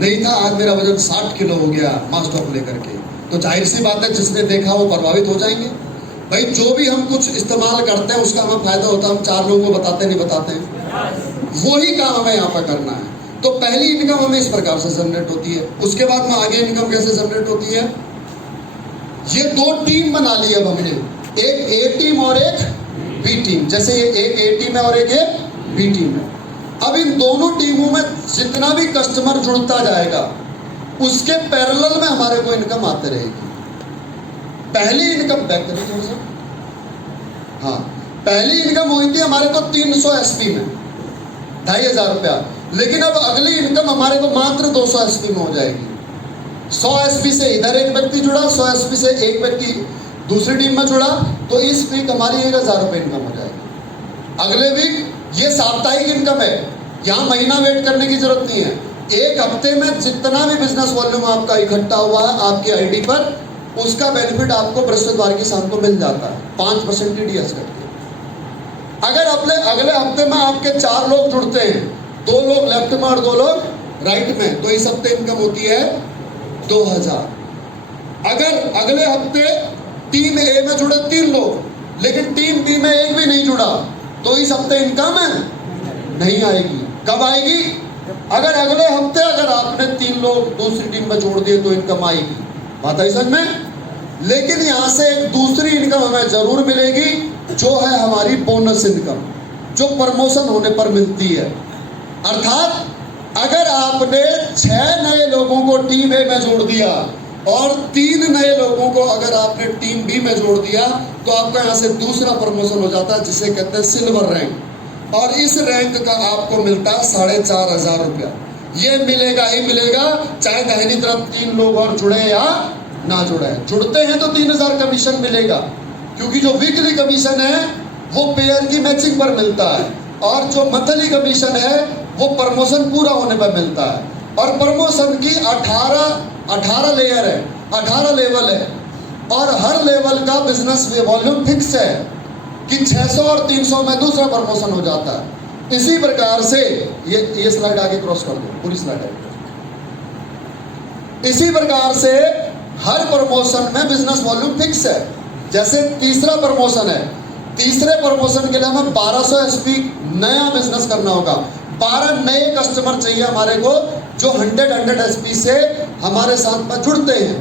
नहीं था, आज मेरा वजन 60 किलो हो गया मास टॉप लेकर के। तो जाहिर सी बात है, जिसने देखा वो प्रभावित हो जाएंगे। भाई जो भी हम कुछ इस्तेमाल करते हैं उसका हमें फायदा होता है, हम 4 लोगों को बताते नहीं बताते हैं, वही काम हमें यहाँ पर करना है। तो पहली इनकम हमें इस प्रकार से जनरेट होती है। उसके बाद में आगे इनकम कैसे जनरेट होती है? ये 2 टीम बना ली अब हमने, एक ए टीम और एक बी टीम। जैसे ये एक ए टीम है और एक बी टीम है। अब इन दोनों टीमों में जितना भी कस्टमर जुड़ता जाएगा उसके पैरेलल में हमारे को इनकम आते रहेगी। पहली इनकम बैक करें थोड़ा सा, हाँ, पहली इनकम हुई थी हमारे को 300 एसपी में 2500 रुपया, लेकिन अब अगली इनकम हमारे को मात्र 200 एसपी में हो जाएगी। 100 एसपी से इधर एक व्यक्ति जुड़ा, 100 एसपी से एक व्यक्ति दूसरी टीम में जुड़ा, तो इस वीक हमारी 1000 रुपये इनकम हो जाएगी। अगले वीक ये साप्ताहिक इनकम है, यहाँ महीना वेट करने की जरूरत नहीं है। एक हफ्ते में जितना भी बिजनेस वॉल्यूम आपका इकट्ठा हुआ है आपकी आईडी पर, उसका बेनिफिट आपको बृहस्पतिवार की शाम को मिल जाता है 5% टीडीएस करके। अगर अपने अगले हफ्ते में आपके 4 लोग जुड़ते हैं, 2 लोग लेफ्ट में और 2 लोग राइट में, तो इस हफ्ते इनकम होती है 2000। अगर अगले हफ्ते टीम ए में जुड़े 3 लोग लेकिन टीम बी में एक भी नहीं जुड़ा, तो इस हफ्ते इनकम नहीं आएगी। कब आएगी? अगर अगले हफ्ते अगर आपने 3 लोग दूसरी टीम में जोड़ दिए तो इनकम आएगी। बात आई समझ में? लेकिन यहां से एक दूसरी इनकम हमें जरूर मिलेगी, जो है हमारी बोनस इनकम, जो प्रमोशन होने पर मिलती है। अर्थात अगर आपने 6 नए लोगों को टीम ए में जोड़ दिया और 3 नए लोगों को अगर आपने टीम बी में जोड़ दिया, तो आपका यहाँ से दूसरा प्रमोशन हो जाता है, जिसे कहते हैं सिल्वर रैंक। और इस रैंक का आपको मिलता है 4500 रुपया। ये मिलेगा ही मिलेगा, चाहे दाहिनी तरफ 3 लोग और जुड़े या ना जुड़े। जुड़ते हैं तो 3000 कमीशन मिलेगा, क्योंकि जो वीकली कमीशन है वो पेयर की मैचिंग पर मिलता है, और जो मंथली कमीशन है वो प्रमोशन पूरा होने पर मिलता है। और प्रमोशन की 18 लेयर है, 18 लेवल है, और हर लेवल का बिजनेस वॉल्यूम फिक्स है कि 600 और 300 में दूसरा प्रमोशन हो जाता है। इसी प्रकार से ये स्लाइड आगे क्रॉस कर दो, पूरी स्लाइड आगे। इसी प्रकार से हर प्रमोशन में बिजनेस वॉल्यूम फिक्स है। जैसे तीसरा प्रमोशन है, तीसरे प्रमोशन के लिए हमें 1200 एसपी नया बिजनेस करना होगा। 12 नए कस्टमर चाहिए हमारे को, जो 100 एसपी से हमारे साथ में जुड़ते हैं।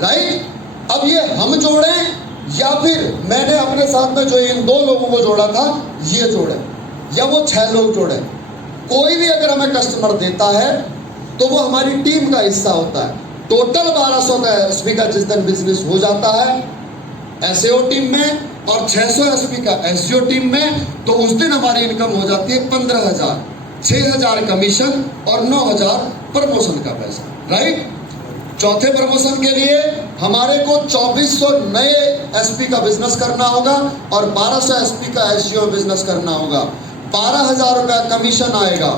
राइट? अब ये हम जोड़ें या फिर मैंने अपने साथ में जो इन 2 लोगों को जोड़ा था ये जोड़े, या वो 6 लोग जोड़े, कोई भी अगर हमें कस्टमर देता है तो वो हमारी टीम का हिस्सा होता है। टोटल 1200 का एसपी का जिस दिन बिजनेस हो जाता है एसएओ टीम में और 600 एसपी का एसजीओ टीम में, तो उस दिन हमारी इनकम हो जाती है 15,000, 6,000 कमीशन और 9,000 प्रमोशन का पैसा। राइट? चौथे प्रमोशन के लिए हमारे को 2400 नए एसपी का बिजनेस करना होगा और 1200 एसपी का एसजीओ बिजनेस करना होगा। 12,000 रुपया कमीशन आएगा।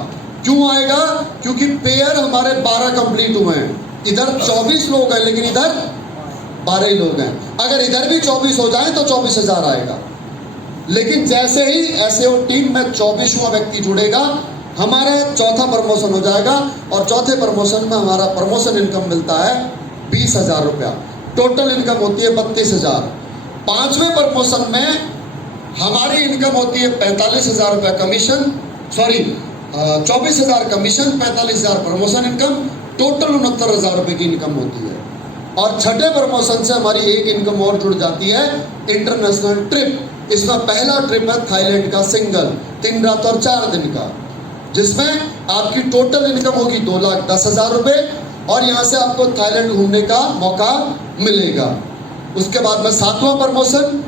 क्यों आएगा? क्योंकि पेयर हमारे 12 कंप्लीट हुए हैं। इधर 24 लोग हैं लेकिन इधर 12 ही लोग हैं। अगर इधर भी 24 हो जाए तो 24,000 आएगा। लेकिन जैसे ही एसएओ टीम में 24वां व्यक्ति जुड़ेगा, हमारा चौथा प्रमोशन हो जाएगा, और चौथे प्रमोशन में हमारा प्रमोशन इनकम मिलता है 20,000 रुपया। टोटल इनकम होती है 32,000। 5वें प्रमोशन में हमारी इनकम होती है 45,000 रुपया commission, 24,000 commission, 45,000 promotion income, total 69,000 रुपये की इनकम होती है। और छठे प्रमोशन से हमारी एक इनकम और जुड़ जाती है, इंटरनेशनल ट्रिप। इसमें पहला ट्रिप है थाईलैंड का सिंगल, 3 रात और 4 दिन का, जिसमें आपकी टोटल इनकम होगी 2,10,000 रुपये, और यहाँ से आपको थाईलैंड घूमने का मौका मिलेगा। उसके बाद में 7वां प्रमोशन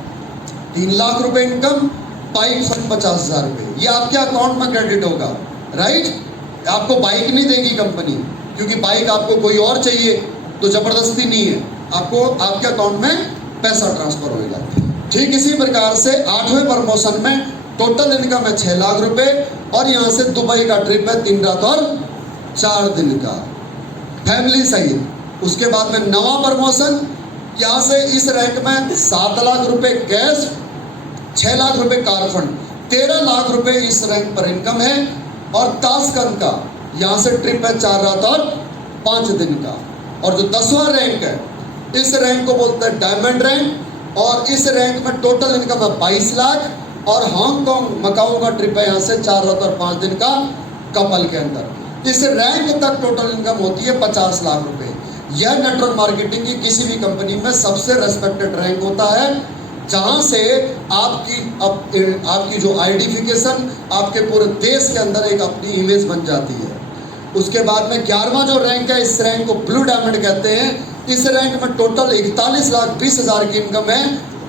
3 लाख रुपए इनकम, बाइक फंड 50,000 रुपये। ये आपके अकाउंट में क्रेडिट होगा। राइट? आपको बाइक नहीं देगी कंपनी, क्योंकि बाइक आपको कोई और चाहिए तो जबरदस्ती नहीं है, आपको आपके अकाउंट में पैसा ट्रांसफर होगा। ठीक इसी प्रकार से 8वें प्रमोशन में टोटल इनकम है 6 लाख रुपए, और यहाँ से दुबई का ट्रिप है 3 रात और 4 दिन का, फैमिली सहित। उसके बाद में 9वां प्रमोशन, यहाँ से इस रैंक में 7 लाख रुपए कैश, 6 लाख रुपए कार फंड, 13 लाख रुपए इस रैंक पर इनकम है। और ताशकंद का यहाँ से ट्रिप है 4 रात और 5 दिन का। और जो 10वां रैंक है, इस रैंक को बोलते हैं डायमंड रैंक, और इस रैंक में टोटल इनकम है 22 लाख, और हांगकांग मकाऊ का ट्रिप है यहाँ से 4 रात और 5 दिन का कपल के अंदर। इस रैंक तक टोटल इनकम होती है 50 लाख रुपए। यह नेटवर्क मार्केटिंग की किसी भी कंपनी में सबसे रेस्पेक्टेड रैंक होता है, जहां से आपकी जो आइडेंटिफिकेशन आपके पूरे देश के अंदर एक अपनी इमेज बन जाती है। उसके बाद में 11वां जो रैंक है, इस रैंक को ब्लू डायमंड कहते हैं। इस रैंक में टोटल 41,20,000 की इनकम है,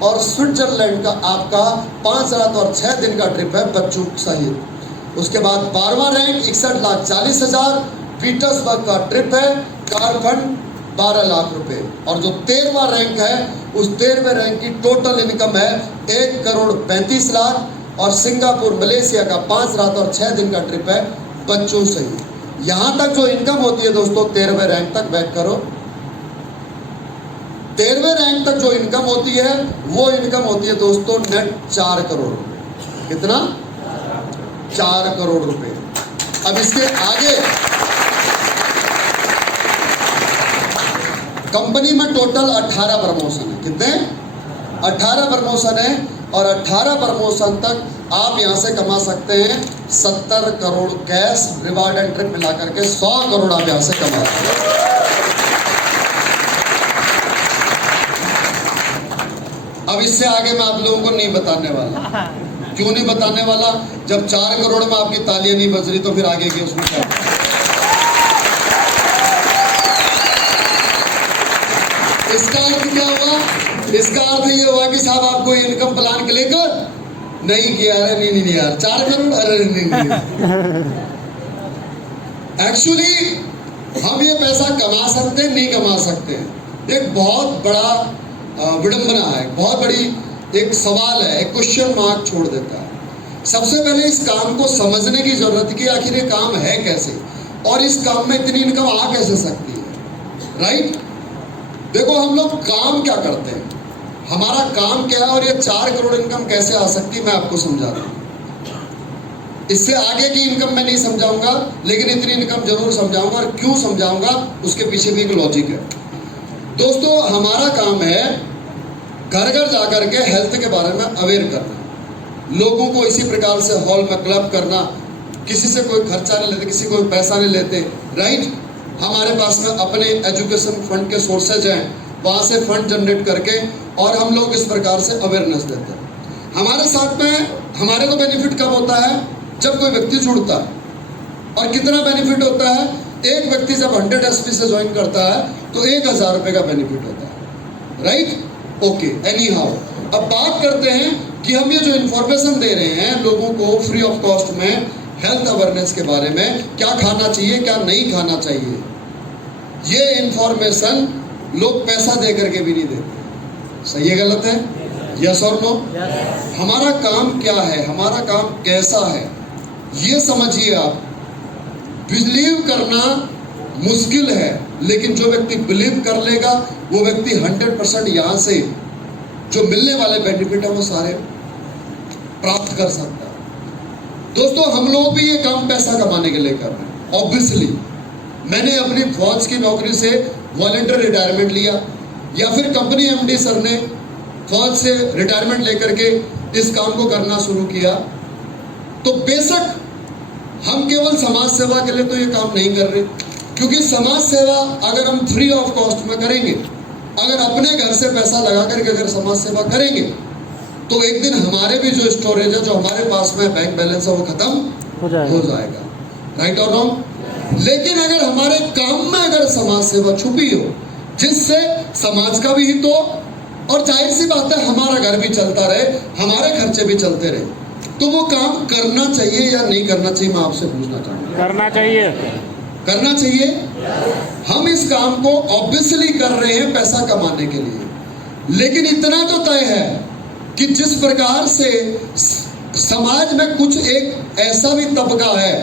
और स्विट्जरलैंड का आपका 5 रात और 6 दिन का ट्रिप है बच्चों सहित। उसके बाद 12वां रैंक 61,40,000 पीटर्सबर्ग का ट्रिप है, कार फंड 12 लाख रुपए। और जो 13वां रैंक है, उस 13वें रैंक की टोटल इनकम है 1,35 लाख, और सिंगापुर मलेशिया का 5 रात और 6 दिन का ट्रिप है बच्चों सहित। यहाँ तक जो इनकम होती है दोस्तों, 13वें रैंक तक बैक करो, 13वें रैंक तक जो इनकम होती है वो इनकम होती है दोस्तों नेट 4 करोड़ रुपए। कितना? 4 करोड़ रुपए। अब इसके आगे कंपनी में टोटल 18 प्रमोशन है। कितने? 18 प्रमोशन है, और 18 प्रमोशन तक आप यहाँ से कमा सकते हैं 70 crore cash, reward and trip मिला करके 100 करोड़ आप यहाँ से कमा सकते हैं। अब इससे आगे मैं आप लोगों को नहीं बताने वाला। क्यों नहीं बताने वाला? जब 4 करोड़ में आपकी तालियां नहीं बज रही तो फिर आगे की उसमें क्या? इसका अर्थ क्या हुआ? इसका अर्थ ये हुआ कि साहब आपको इनकम प्लान क्लिक नहीं किया। अरे नहीं यार, 4 करोड़, अरे नहीं। एक्चुअली हम ये पैसा कमा सकते हैं, नहीं कमा सकते हैं। एक बहुत बड़ा विडंबना है, बहुत बड़ी एक सवाल है, एक क्वेश्चन मार्क छोड़ देता है। सबसे पहले इस काम को समझने की जरूरत है कि आखिर ये काम है कैसे, और इस काम में इतनी इनकम आ कैसे सकती है। राइट? देखो, हम लोग काम क्या करते हैं, हमारा काम क्या है, और ये 4 करोड़ इनकम कैसे आ सकती है मैं आपको समझा रहा हूं। इससे आगे की इनकम मैं नहीं समझाऊंगा, लेकिन इतनी इनकम जरूर समझाऊंगा, और क्यों समझाऊंगा उसके पीछे भी एक लॉजिक है। दोस्तों, हमारा काम है घर घर जाकर के हेल्थ के बारे में अवेयर करना, लोगों को इसी प्रकार से हॉल में क्लब करना, किसी से कोई खर्चा नहीं लेते, किसी को पैसा नहीं लेते। राइट? हमारे पास में अपने एजुकेशन फंड के सोर्सेज हैं, वहाँ से फंड जनरेट करके और हम लोग इस प्रकार से अवेयरनेस देते हैं। हमारे साथ में हमारे को बेनिफिट कब होता है? जब कोई व्यक्ति जुड़ता है। और कितना बेनिफिट होता है? एक व्यक्ति जब 100 SP से ज्वाइन करता है तो 1000 रुपये का बेनिफिट होता है। राइट? ओके, एनी हाउ, अब बात करते हैं कि हम ये जो इन्फॉर्मेशन दे रहे हैं लोगों को फ्री ऑफ कॉस्ट में, हेल्थ अवेयरनेस के बारे में, क्या खाना चाहिए क्या नहीं खाना चाहिए, ये इन्फॉर्मेशन लोग पैसा दे करके भी नहीं देते। सही है गलत है? यस और नो? हमारा काम क्या है, हमारा काम कैसा है, ये समझिए आप। बिलीव करना मुश्किल है, लेकिन जो व्यक्ति बिलीव कर लेगा वो व्यक्ति 100% यहाँ से जो मिलने वाले बेनिफिट है वो सारे प्राप्त कर सकता है। दोस्तों, हम लोग भी ये काम पैसा कमाने के लिए कर रहे हैं। ऑब्वियसली मैंने अपनी फौज की नौकरी से वॉलंटियर रिटायरमेंट लिया, या फिर कंपनी MD सर ने फौज से रिटायरमेंट लेकर के इस काम को करना शुरू किया। तो बेशक हम केवल समाज सेवा के लिए तो ये काम नहीं कर रहे, क्योंकि समाज सेवा अगर हम फ्री ऑफ कॉस्ट में करेंगे, अगर अपने घर से पैसा लगा करके अगर समाज सेवा करेंगे, तो एक दिन हमारे भी जो स्टोरेज है, जो हमारे पास में बैंक बैलेंस है, वो खत्म हो जाएगा। राइट और रॉन्ग? लेकिन अगर हमारे काम में अगर समाज सेवा छुपी हो, जिससे समाज का भी हित हो, और जाहिर सी बात है हमारा घर भी चलता रहे, हमारे खर्चे भी चलते रहे, तो वो काम करना चाहिए या नहीं करना चाहिए? मैं आपसे पूछना चाहूँगा। करना चाहिए। करना चाहिए। हम इस काम को ऑब्वियसली कर रहे हैं पैसा कमाने के लिए, लेकिन इतना तो तय है कि जिस प्रकार से समाज में कुछ एक ऐसा भी तबका है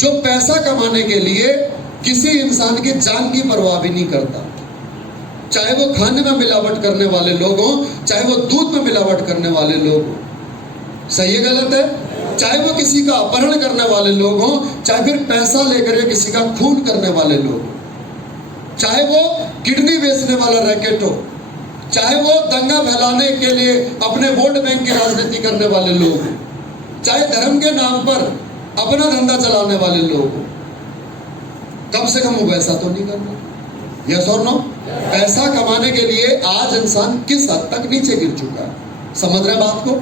जो पैसा कमाने के लिए किसी इंसान की जान की परवाह भी नहीं करता, चाहे वो खाने में मिलावट करने वाले लोग हों, चाहे वो दूध में मिलावट करने वाले लोग हों। सही है गलत है? चाहे वो किसी का अपहरण करने वाले लोग हों, चाहे फिर पैसा लेकर के किसी का खून करने वाले लोग हों, चाहे वो किडनी बेचने वाला रैकेट हो, चाहे वो दंगा फैलाने के लिए अपने वोट बैंक की राजनीति करने वाले लोग हों, चाहे धर्म के नाम पर अपना धंधा चलाने वाले लोग हों, कम से कम वो वैसा तो नहीं करना। यस और नो? पैसा कमाने के लिए आज इंसान किस हद तक नीचे गिर चुका है, समझ रहे बात को?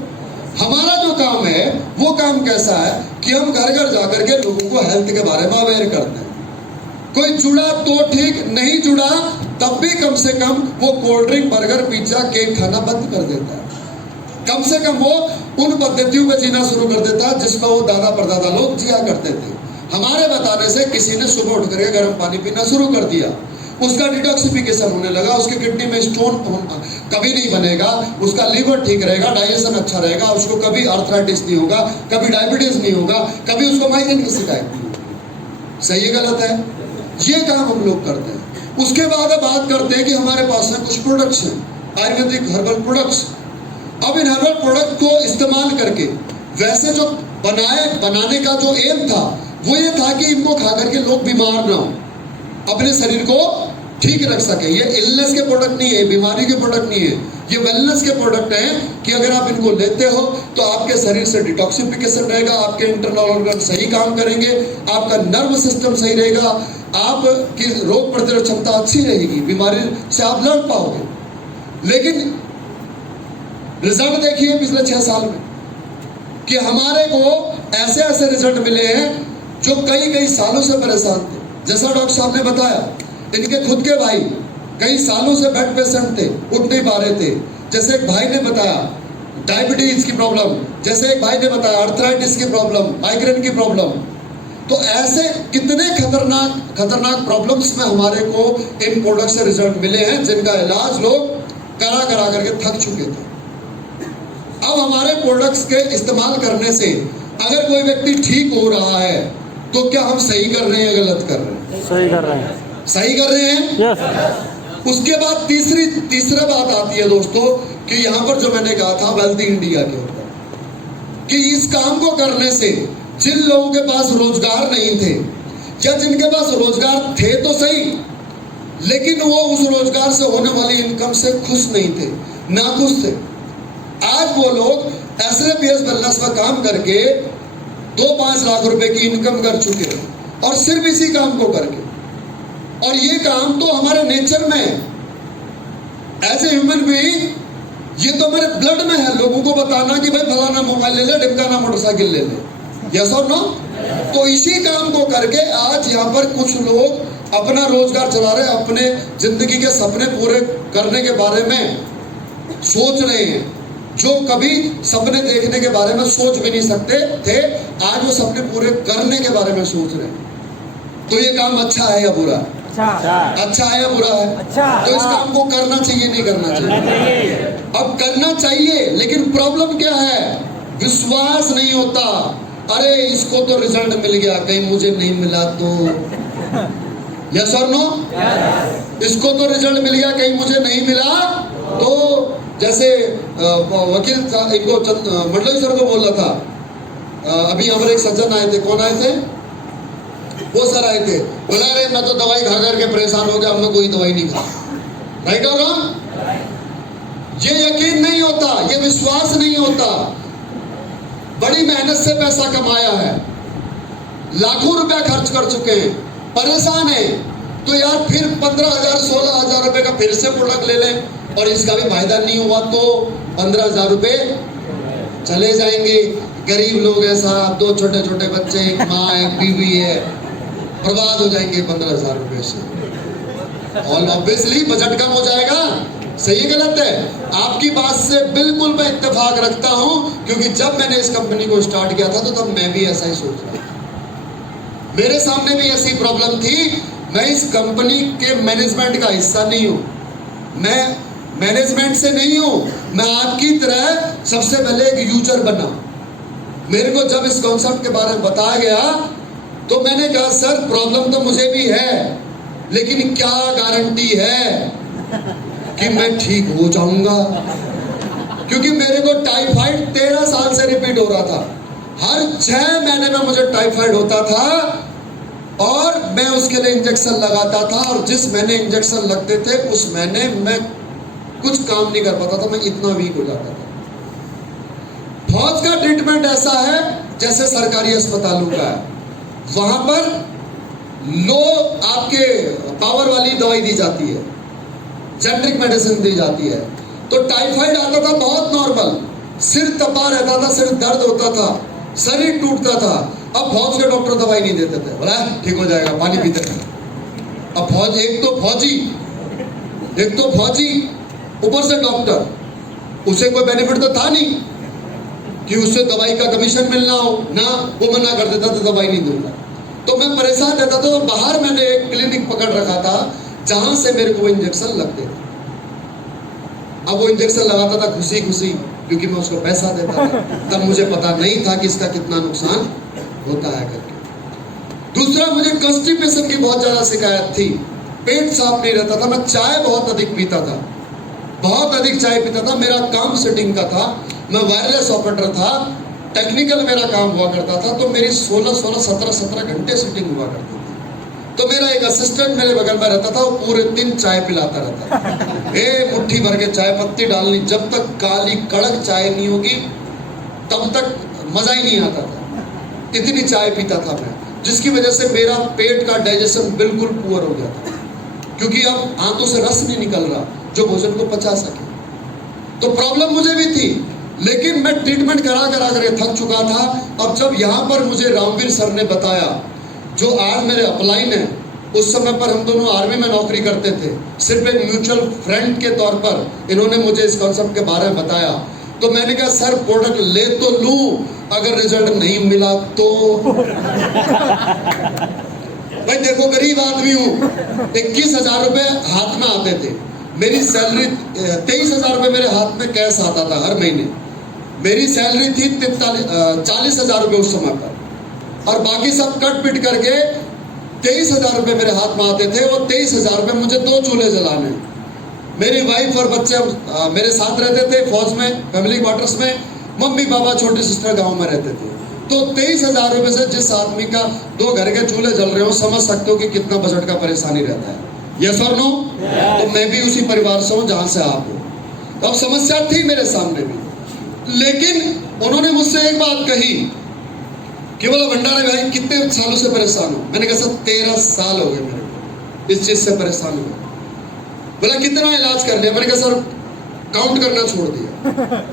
हमारा जो काम है वो काम कैसा है कि हम घर घर जाकर के लोगों को हेल्थ के बारे में अवेयर करते हैं। कोई जुड़ा तो ठीक, नहीं जुड़ा तब भी कम से कम वो cold drink, burger, pizza, cake खाना बंद कर देता है। कम से कम वो उन पद्धतियों में जीना शुरू कर देता है जिसमें वो दादा परदादा लोग जिया करते थे। हमारे बताने से किसी ने सुबह उठ करके गर्म पानी पीना शुरू कर दिया, उसका डिटॉक्सिफिकेशन होने लगा, उसके किडनी में स्टोन कभी नहीं बनेगा, उसका लीवर ठीक रहेगा, डाइजेशन अच्छा रहेगा, उसको कभी आर्थराइटिस नहीं होगा, कभी डायबिटीज नहीं होगा, कभी उसको माइग्रेन की शिकायत नहीं होगी। सही है गलत है? ये काम हम लोग करते हैं। उसके बाद बात करते हैं कि हमारे पास में कुछ प्रोडक्ट्स हैं, आयुर्वेदिक हर्बल प्रोडक्ट्स। अब इन हर्बल प्रोडक्ट को इस्तेमाल करके वैसे जो बनाने का जो एम था वो ये था कि इनको खा करके लोग बीमार ना हो, अपने शरीर को ठीक रख सके। ये इलनेस के प्रोडक्ट नहीं है, बीमारी के प्रोडक्ट नहीं है, ये वेलनेस के प्रोडक्ट हैं कि अगर आप इनको लेते हो तो आपके शरीर से डिटॉक्सिफिकेशन रहेगा, आपके इंटरनल ऑर्गन सही काम करेंगे, आपका नर्व सिस्टम सही रहेगा, आपकी रोग प्रतिरोधक क्षमता अच्छी रहेगी, बीमारी से आप लड़ पाओगे। लेकिन रिजल्ट देखिए पिछले 6 साल में कि हमारे को ऐसे ऐसे रिजल्ट मिले हैं जो कई सालों से परेशान थे। जैसा डॉक्टर साहब ने बताया, इनके खुद के भाई कई सालों से बेड पेशेंट थे, उठ नहीं पा रहे थे। जैसे एक भाई ने बताया डायबिटीज की प्रॉब्लम, जैसे एक भाई ने बताया अर्थराइटिस की प्रॉब्लम, माइग्रेन की प्रॉब्लम। तो ऐसे कितने खतरनाक प्रॉब्लम्स में हमारे को इन प्रोडक्ट से रिजल्ट मिले हैं, जिनका इलाज लोग करा करके थक चुके थे। अब हमारे प्रोडक्ट्स के इस्तेमाल करने से अगर कोई व्यक्ति ठीक हो रहा है तो क्या हम सही कर रहे हैं, गलत कर रहे हैं? सही कर रहे हैं। सही कर रहे हैं। यस। उसके बाद तीसरा बात आती है दोस्तों कि यहाँ पर जो मैंने कहा था वेल्दी इंडिया के ऊपर, कि इस काम को करने से जिन लोगों के पास रोजगार नहीं थे या जिनके पास रोजगार थे तो सही, लेकिन वो उस रोजगार से होने वाली इनकम से खुश नहीं थे, नाखुश थे। आज वो लोग SRPS वेलनेस में काम करके 2-5 लाख रुपए की इनकम कर चुके हैं, और सिर्फ इसी काम को करके। और ये काम तो हमारे नेचर में है, एज ए ह्यूमन बीइंग, ये तो हमारे ब्लड में है लोगों को बताना कि भाई फलाना मोबाइल ले ले, ढिमकाना मोटरसाइकिल ले ले, यस और नो। तो इसी काम को करके आज यहाँ पर कुछ लोग अपना रोजगार चला रहे, अपने जिंदगी के सपने पूरे करने के बारे में सोच रहे हैं, जो कभी सपने देखने के बारे में सोच भी नहीं सकते थे, आज वो सपने पूरे करने के बारे में सोच रहे हैं। तो ये काम अच्छा है या बुरा? अच्छा है या बुरा है? तो इस काम को करना चाहिए नहीं करना चाहिए? अब करना चाहिए, लेकिन प्रॉब्लम क्या है? विश्वास नहीं होता। अरे इसको तो रिजल्ट मिल गया, कहीं मुझे नहीं मिला तो? यस और नो? इसको तो रिजल्ट मिल गया, कहीं मुझे नहीं मिला तो? जैसे वकील इनको मंडलोई सर को बोल रहा था, अभी यहाँ पर एक सज्जन आए थे, कौन आए थे? वो सर आए थे, बोला अरे मैं तो दवाई खा करके परेशान हो गया, हमने कोई दवाई नहीं खा। राइट और रॉन्ग? ये यकीन नहीं होता, ये विश्वास नहीं होता। बड़ी मेहनत से पैसा कमाया है, लाखों रुपया खर्च कर चुके हैं, परेशान है, तो यार फिर 15,000 16,000 रुपए का फिर से प्रोडक्ट ले लें और इसका भी फायदा नहीं हुआ तो 15,000 रुपए चले जाएंगे। गरीब लोग हैं साहब, 2 छोटे छोटे बच्चे, एक माँ एक बीवी है, बर्बाद हो जाएंगे 15,000 रुपए से। और ऑब्वियसली बजट कम हो जाएगा। सही गलत है? आपकी बात से बिल्कुल मैं इत्तेफाक रखता हूं, क्योंकि जब मैंने इस कंपनी को स्टार्ट किया था तो तब मैं भी ऐसा ही सोच रहा था, मेरे सामने भी ऐसी प्रॉब्लम थी। मैं इस कंपनी के मैनेजमेंट का हिस्सा नहीं हूं, मैं मैनेजमेंट से नहीं हूं, मैं आपकी तरह सबसे पहले एक यूजर बना। मेरे को जब इस कॉन्सेप्ट के बारे में बताया गया तो मैंने कहा सर प्रॉब्लम तो मुझे भी है, लेकिन क्या गारंटी है कि मैं ठीक हो जाऊंगा? क्योंकि मेरे को टाइफाइड 13 साल से रिपीट हो रहा था, हर 6 महीने में मुझे टाइफाइड होता था और मैं उसके लिए इंजेक्शन लगाता था, और जिस महीने इंजेक्शन लगते थे उस महीने मैं कुछ काम नहीं कर पाता था, मैं इतना वीक हो जाता था। फौज का ट्रीटमेंट ऐसा है जैसे सरकारी अस्पतालों का है, वहां पर लो आपके पावर वाली दवाई दी जाती है, जेनरिक मेडिसिन दी जाती है। तो टाइफाइड आता था बहुत नॉर्मल, सिर तपा रहता था, सिर दर्द होता था, शरीर टूटता था। अब फौज के डॉक्टर दवाई नहीं देते थे, बोला ठीक हो जाएगा, पानी पीते थे। अब फौज, एक तो फौजी ऊपर से डॉक्टर, उसे कोई बेनिफिट तो था नहीं कि उससे दवाई का कमीशन मिलना हो ना, वो मना कर देता था दवाई नहीं दूंगा। तो मैं परेशान रहता था। तो बाहर मैंने एक क्लिनिक पकड़ रखा था जहां से मेरे को इंजेक्शन लगते थे। अब वो इंजेक्शन लगाता था खुशी खुशी, क्योंकि मैं उसको पैसा देता था। तब मुझे पता नहीं था कि इसका कितना नुकसान होता है करके। दूसरा, मुझे कॉन्स्टिपेशन की बहुत ज्यादा शिकायत थी, पेट साफ नहीं रहता था, मैं चाय बहुत अधिक पीता था, बहुत अधिक चाय पीता था। मेरा काम सिटिंग का था, मैं वायरलेस ऑपरेटर था, टेक्निकल मेरा काम हुआ करता था, तो मेरी 16-17 घंटे सिटिंग हुआ करती थी। तो मेरा एक असिस्टेंट मेरे बगल में रहता था, वो पूरे दिन चाय पिलाता रहता। मुट्ठी भर के चाय पत्ती डालनी, जब तक काली कड़क चाय नहीं होगी तब तक मजा ही नहीं आता था। इतनी चाय पीता था मैं, जिसकी वजह से मेरा पेट का डाइजेशन बिल्कुल पुअर हो गया था, क्योंकि अब आंतों से रस नहीं निकल रहा जो भोजन को पचा सके। तो प्रॉब्लम मुझे भी थी, लेकिन मैं ट्रीटमेंट करा कर थक चुका था। अब जब यहाँ पर मुझे रामवीर सर ने बताया, जो आज मेरे अपलाइन है, उस समय पर हम दोनों आर्मी में नौकरी करते थे, सिर्फ एक म्यूचुअल फ्रेंड के तौर पर इन्होंने मुझे इस कॉन्सेप्ट के बारे में बताया। तो मैंने कहा सर प्रोडक्ट ले तो लूं, अगर रिजल्ट नहीं मिला तो। भाई देखो गरीब आदमी हूं, 21,000 रुपए हाथ में आते थे, मेरी सैलरी 23,000 रुपए मेरे हाथ में कैश आता था हर महीने। मेरी सैलरी थी 40,000 रुपए उस समय पर, और बाकी सब कट पिट करके 23,000 रुपए मेरे हाथ में आते थे। और 23,000 रुपए मुझे 2 चूल्हे जलाने। मेरी वाइफ और बच्चे मेरे साथ रहते थे फौज में, फैमिली क्वार्टर्स में। मम्मी पापा छोटी सिस्टर गांव में रहते थे। तो 23,000 रुपए से जिस आदमी का 2 घर के चूल्हे जल रहे हो, समझ सकते हो कि कितना बजट का परेशानी रहता है। यस और नो? तो मैं भी उसी परिवार से हूं जहां से आप हो। तो अब समस्या थी मेरे सामने भी, लेकिन उन्होंने मुझसे एक बात कही कि बोला भंडारी भाई कितने सालों से परेशान हो? मैंने कहा सर 13 साल हो गए मेरे को इस चीज से परेशान हुए। बोला कितना इलाज कर लिया? मैंने कहा सर काउंट करना छोड़ दिया,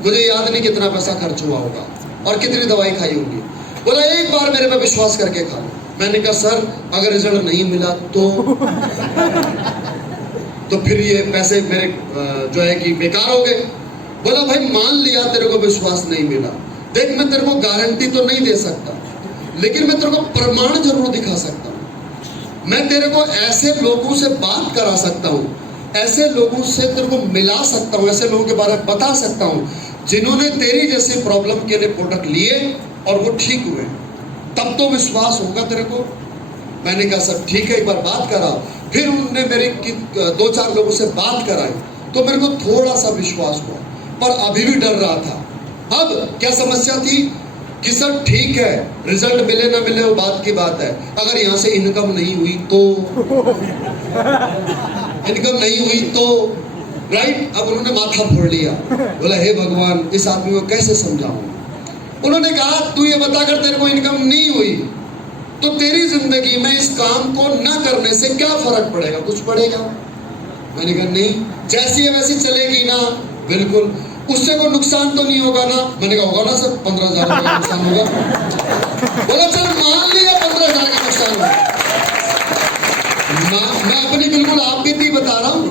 मुझे याद नहीं कितना पैसा खर्च हुआ होगा और कितनी दवाई खाई होगी। बोला एक बार मेरे पे विश्वास करके खा लो। मैंने कहा सर अगर रिजल्ट नहीं मिला तो फिर ये पैसे मेरे जो है कि बेकार हो गए। बोला भाई मान लिया तेरे को विश्वास नहीं मिला, देख मैं तेरे को गारंटी तो नहीं दे सकता, लेकिन मैं तेरे को प्रमाण जरूर दिखा सकता हूँ। मैं तेरे को ऐसे लोगों से बात करा सकता हूँ, ऐसे लोगों से तेरे को मिला सकता हूँ, ऐसे लोगों के बारे में बता सकता हूँ जिन्होंने तेरी जैसे प्रॉब्लम के लिए प्रोडक्ट लिए और वो ठीक हुए, तब तो विश्वास होगा तेरे को। मैंने कहा सर ठीक है, एक बार बात करा। फिर उन्होंने मेरे 2-4 लोगों से बात कराई, तो मेरे को थोड़ा सा विश्वास हुआ, पर अभी भी डर रहा था। अब क्या समस्या थी कि सर ठीक है रिजल्ट मिले ना मिले वो बात की बात है, अगर यहाँ से इनकम नहीं हुई तो इनकम नहीं हुई तो राइट। अब उन्होंने माथा फोड़ लिया, बोला हे भगवान इस आदमी को कैसे समझाऊं। उन्होंने कहा तू ये बता कर तेरे को इनकम नहीं हुई तो तेरी जिंदगी में इस काम को न करने से क्या फर्क पड़ेगा? कुछ पड़ेगा? मैंने कहा नहीं, जैसी है वैसी चलेगी ना। बिल्कुल, उससे कोई नुकसान तो नहीं होगा ना? मैंने कहा होगा ना सर, 15,000 रुपए का नुकसान होगा। बोला चल मान लिया 15,000 का नुकसान होगा। मैं अपनी बिल्कुल आप बीती बता रहा हूँ,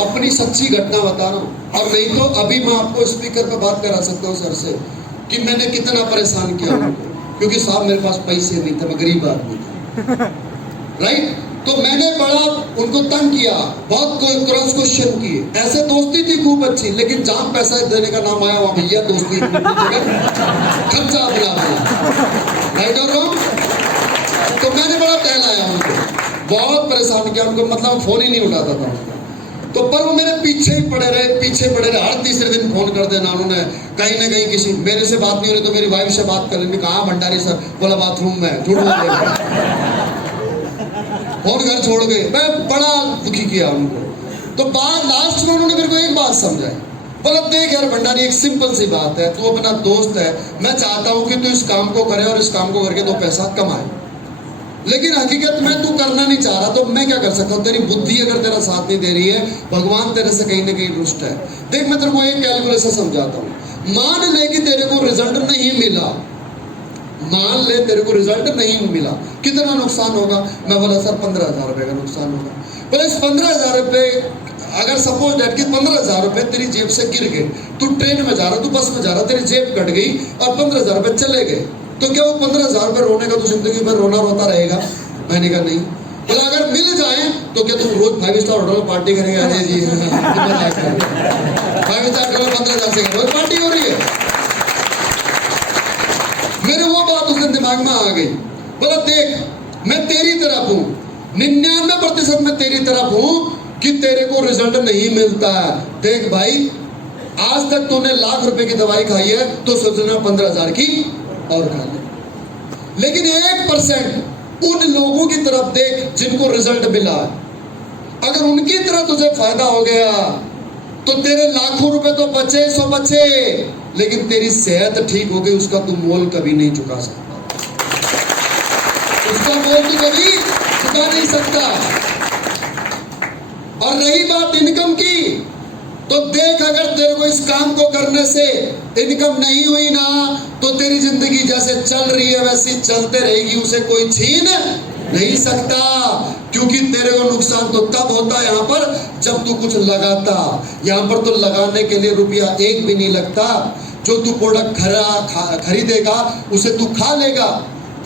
अपनी सच्ची घटना बता रहा हूँ। और नहीं तो अभी मैं आपको स्पीकर पर बात करा सकता हूँ सर से कि मैंने कितना परेशान किया उनको, क्योंकि साहब मेरे पास पैसे नहीं थे, मैं गरीब आदमी था राइट। तो मैंने बड़ा उनको तंग किया, बहुत क्रॉस क्वेश्चन किए। ऐसे दोस्ती थी खूब अच्छी, लेकिन जहां पैसा देने का नाम आया वहां भैया दोस्ती खर्चा बुला राइट और रॉन्ग। तो मैंने बड़ा टहलाया उनको, बहुत परेशान किया उनको, मतलब फोन ही नहीं उठाता था उनका। तो पर वो मेरे पीछे ही पड़े रहे। हर तीसरे दिन फोन कर देना उन्होंने, कहीं ना कहीं किसी मेरे से बात नहीं हो रही तो मेरी वाइफ से बात कर लेनी। कहा भंडारी सर? बोला बाथरूम में, झूठ बोल रहे, फोन घर छोड़ गए। मैं बड़ा दुखी किया उनको। तो बाद लास्ट में उन्होंने मेरे को एक बात समझाई, बोला देख यार भंडारी एक सिंपल सी बात है, तू अपना दोस्त है, मैं चाहता हूँ कि तू इस काम को करे और इस काम को करके 2 पैसा कमाए, लेकिन हकीकत में तू करना नहीं चाह रहा, तो मैं क्या कर सकता हूँ? तेरी बुद्धि अगर तेरा साथ नहीं दे रही है, भगवान तेरे से कहीं ना कहीं रुष्ट है। देख मैं तेरे को एक कैलकुलेशन समझाता हूँ। मान ले कि तेरे को रिजल्ट नहीं मिला, मान ले तेरे को रिजल्ट नहीं मिला, कितना नुकसान होगा? मैं बोला सर 15,000 रुपए का नुकसान होगा। बोले इस 15,000 रुपए अगर सपोज डेट कि 15,000 रुपए तेरी जेब से गिर गए, तू ट्रेन में जा रहा, तू बस में जा रहा, तेरी जेब कट गई और 15,000 रुपए चले गए, तो क्या वो 15,000 रुपए रोने का तो जिंदगी भर रोना रोता रहेगा? मैंने कहा नहीं। बोला अगर मिल जाए तो क्या तुम रोज 5 स्टार होटल में पार्टी करेंगे? अरे जी 5 स्टार होटल 15,000 से रोज पार्टी हो रही है। मेरे वो बात उसके दिमाग में आ गई। बोला देख मैं तेरी तरफ हूं, 99% में तेरी तरफ हूं कि तेरे को रिजल्ट नहीं मिलता है। देख भाई आज तक तूने लाख रुपए की दवाई खाई है, तो सोचना 15,000 की और खा ले। लेकिन 1% उन लोगों की तरफ देख जिनको रिजल्ट मिला। अगर उनकी तरह तुझे फायदा हो गया तो तेरे लाखों रुपए तो बचे सो बचे, लेकिन तेरी सेहत ठीक हो गई, उसका तू मोल कभी नहीं चुका सकता, उसका मोल तू कभी चुका नहीं सकता। और रही बात इनकम की, तो देख अगर तेरे को इस काम को करने से इनकम नहीं हुई ना, तो तेरी जिंदगी जैसे चल रही है वैसी चलते रहेगी, उसे कोई छीन नहीं सकता। क्योंकि तेरे को नुकसान तो तब होता है यहाँ पर जब तू कुछ लगाता। यहाँ पर तो लगाने के लिए रुपया एक भी नहीं लगता। जो तू प्रोडक्ट खरीदेगा उसे तू खा लेगा,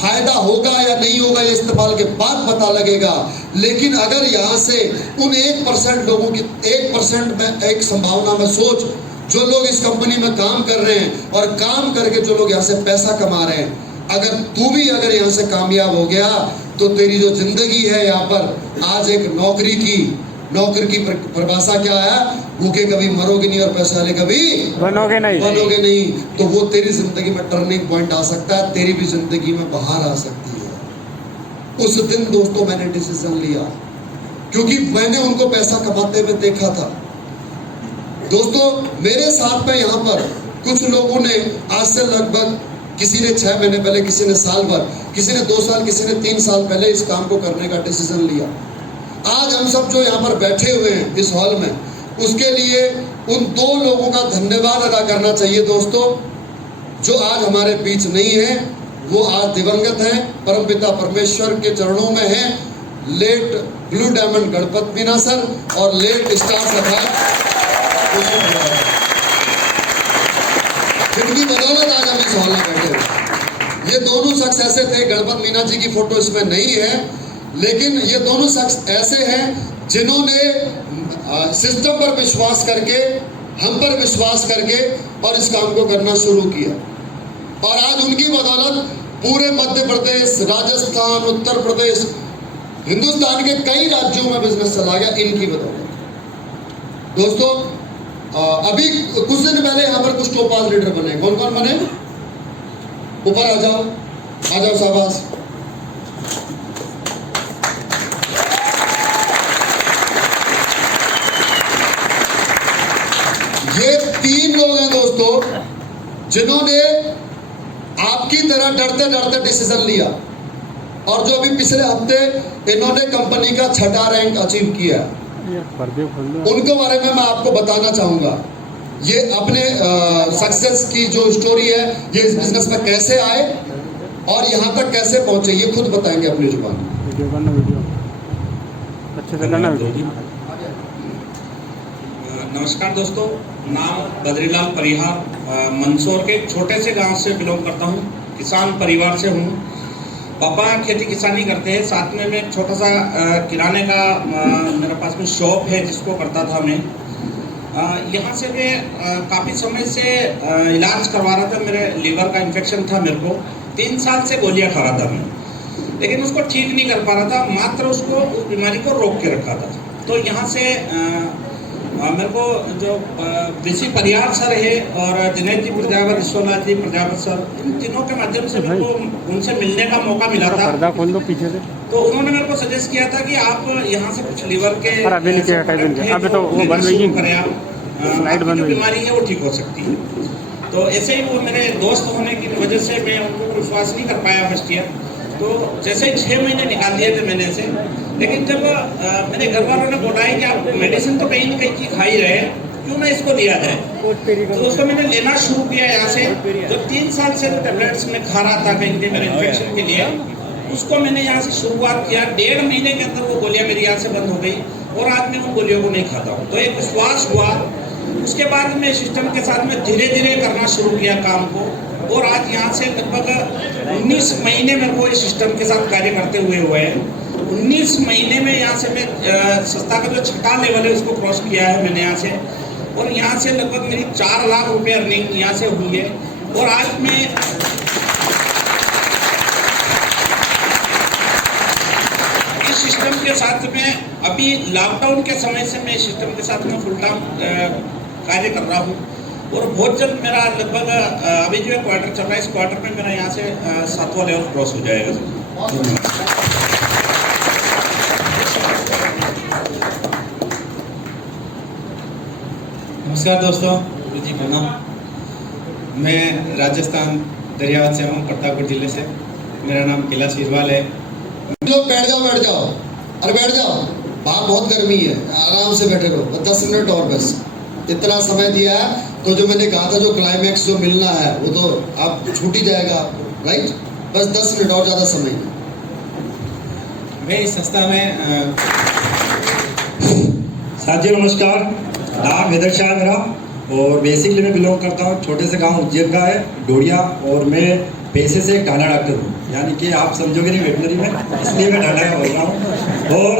फायदा होगा या नहीं होगा ये इस्तेमाल के बाद पता लगेगा। लेकिन अगर यहाँ से उन 1% लोगों की 1% में एक संभावना में सोच, जो लोग इस कंपनी में काम कर रहे हैं और काम करके जो लोग यहाँ से पैसा कमा रहे हैं, अगर तू भी अगर यहाँ से कामयाब हो गया तो तेरी जो जिंदगी है यहाँ पर आज एक नौकरी की परिभाषा क्या है, भूखे कभी मरोगे नहीं और पैसे वाले कभी बनोगे नहीं। तो वो तेरी जिंदगी में टर्निंग पॉइंट आ सकता है, तेरी भी जिंदगी में बाहर आ सकती है। उस दिन दोस्तों मैंने डिसीजन लिया, क्योंकि मैंने उनको पैसा कमाते हुए देखा था। दोस्तों मेरे साथ में यहाँ पर कुछ लोगों ने आज से लगभग किसी ने 6 महीने पहले, किसी ने साल भर, किसी ने 2 साल, किसी ने 3 साल पहले इस काम को करने का डिसीजन लिया। आज हम सब जो यहाँ पर बैठे हुए हैं इस हॉल में, उसके लिए उन 2 लोगों का धन्यवाद अदा करना चाहिए दोस्तों, जो आज हमारे बीच नहीं है। वो आज दिवंगत हैं, परमपिता परमेश्वर के चरणों में हैं, late blue diamond Ganpat Meena sir और लेट स्टार सभा, जिनकी बदौलत आज हम इस हॉल में बैठे हुए। ये दोनों शख्स ऐसे थे, गणपत मीना जी की फोटो इसमें नहीं है, लेकिन ये दोनों शख्स ऐसे हैं जिन्होंने सिस्टम पर विश्वास करके, हम पर विश्वास करके और इस काम को करना शुरू किया। और आज उनकी बदौलत पूरे मध्य प्रदेश, राजस्थान, उत्तर प्रदेश, हिंदुस्तान के कई राज्यों में बिजनेस चला गया इनकी बदौलत। दोस्तों अभी कुछ दिन पहले यहाँ पर कुछ टोपाज लीडर बने। कौन कौन बने? ऊपर आ जाओ शाबाश। ये 3 लोग हैं दोस्तों, जिन्होंने आपकी तरह डरते डरते डिसीजन लिया, और जो अभी पिछले हफ्ते इन्होंने कंपनी का 6ठा रैंक अचीव किया। उनके बारे में मैं आपको बताना चाहूंगा। ये अपने सक्सेस की जो स्टोरी है, ये इस बिजनेस में कैसे आए और यहाँ तक कैसे पहुंचे, ये खुद बताएंगे अपनी जुबान। नमस्कार दोस्तों, नाम बद्रीलाल परिहार, मंदसौर के एक छोटे से गांव से बिलोंग करता हूँ, किसान परिवार से हूँ। पापा खेती किसानी करते हैं, साथ में मैं छोटा सा किराने का मेरे पास में शॉप है जिसको करता था मैं। यहाँ से मैं काफ़ी समय से इलाज करवा रहा था। मेरे लीवर का इन्फेक्शन था, मेरे को 3 साल से गोलियाँ खा रहा था मैं, लेकिन उसको ठीक नहीं कर पा रहा था, मात्र उसको उस बीमारी को रोक के रखा था। तो यहाँ से मेरे को जो ऋषि परिहार सर है और दिनेश जी प्रजापत, ईश्वरनाथ जी प्रजापत सर, इन तीनों के माध्यम से मेरे को उनसे मिलने का मौका मिला था। पीछे से तो उन्होंने मेरे को सजेस्ट किया था कि आप यहाँ से कुछ लीवर के बीमारी है वो ठीक हो सकती है। तो ऐसे ही वो मेरे दोस्त होने की वजह से मैं उनको विश्वास नहीं कर पाया फर्स्ट ईयर। तो जैसे 6 महीने निकाल दिए थे मैंने ऐसे, लेकिन जब मेरे घर वालों ने बोला है कि आप मेडिसिन तो कहीं न कहीं की खा ही रहे हैं, क्यों ना इसको लिया जाए, तो उसको मैंने लेना शुरू किया यहाँ से। जब 3 साल से टेबलेट्स में खा रहा था कहीं के मेरे इन्फेक्शन के लिए, उसको मैंने यहाँ से शुरुआत किया। 1.5 महीने के अंदर वो गोलियाँ मेरी यहाँ से बंद हो गई और आज मैं उन गोलियों को नहीं खाता हूँ। तो एक विश्वास हुआ। उसके बाद मैं सिस्टम के साथ में धीरे धीरे करना शुरू किया काम को, और आज यहाँ से लगभग 19 महीने मेरे को इस सिस्टम के साथ कार्य करते हुए हैं। 19 महीने में यहाँ से मैं संस्था का जो 6ठा लेवल है उसको क्रॉस किया है मैंने यहाँ से, और यहाँ से लगभग मेरी 4 लाख रुपए अर्निंग यहाँ से हुई है। और आज मैं इस सिस्टम के साथ में अभी लॉकडाउन के समय से मैं सिस्टम के साथ में फुल टाइम कार्य कर रहा हूँ, और बहुत जल्द मेरा लगभग अभी जो क्वार्टर चल रहा है, इस क्वार्टर में मेरा यहाँ से 7वां लेवल क्रॉस हो जाएगा। नमस्कार दोस्तों, जी प्रणाम। मैं राजस्थान दरियावत से हूँ, प्रतापगढ़ जिले से। मेरा नाम कैलाश वीरवाल है। लोग बैठ जाओ अरे बैठ जाओ, बाहर बहुत गर्मी है, आराम से बैठे रहो। 10 मिनट और बस, इतना समय दिया है तो जो मैंने कहा था जो क्लाइमैक्स जो मिलना है वो तो आप छूट ही जाएगा, राइट? बस 10 मिनट और ज़्यादा समय नहीं। मैं इस संस्था में साथियों नमस्कार, नाम हैदर शाह मेरा और बेसिकली मैं बिलोंग करता हूँ छोटे से गांव उज्जैन का है, डोडिया। और मैं पैसे से ढांडा डॉक्टर हूँ, यानी कि आप समझोगे नहीं वेटनरी में, इसलिए मैं ढांडा बोल रहा हूँ। और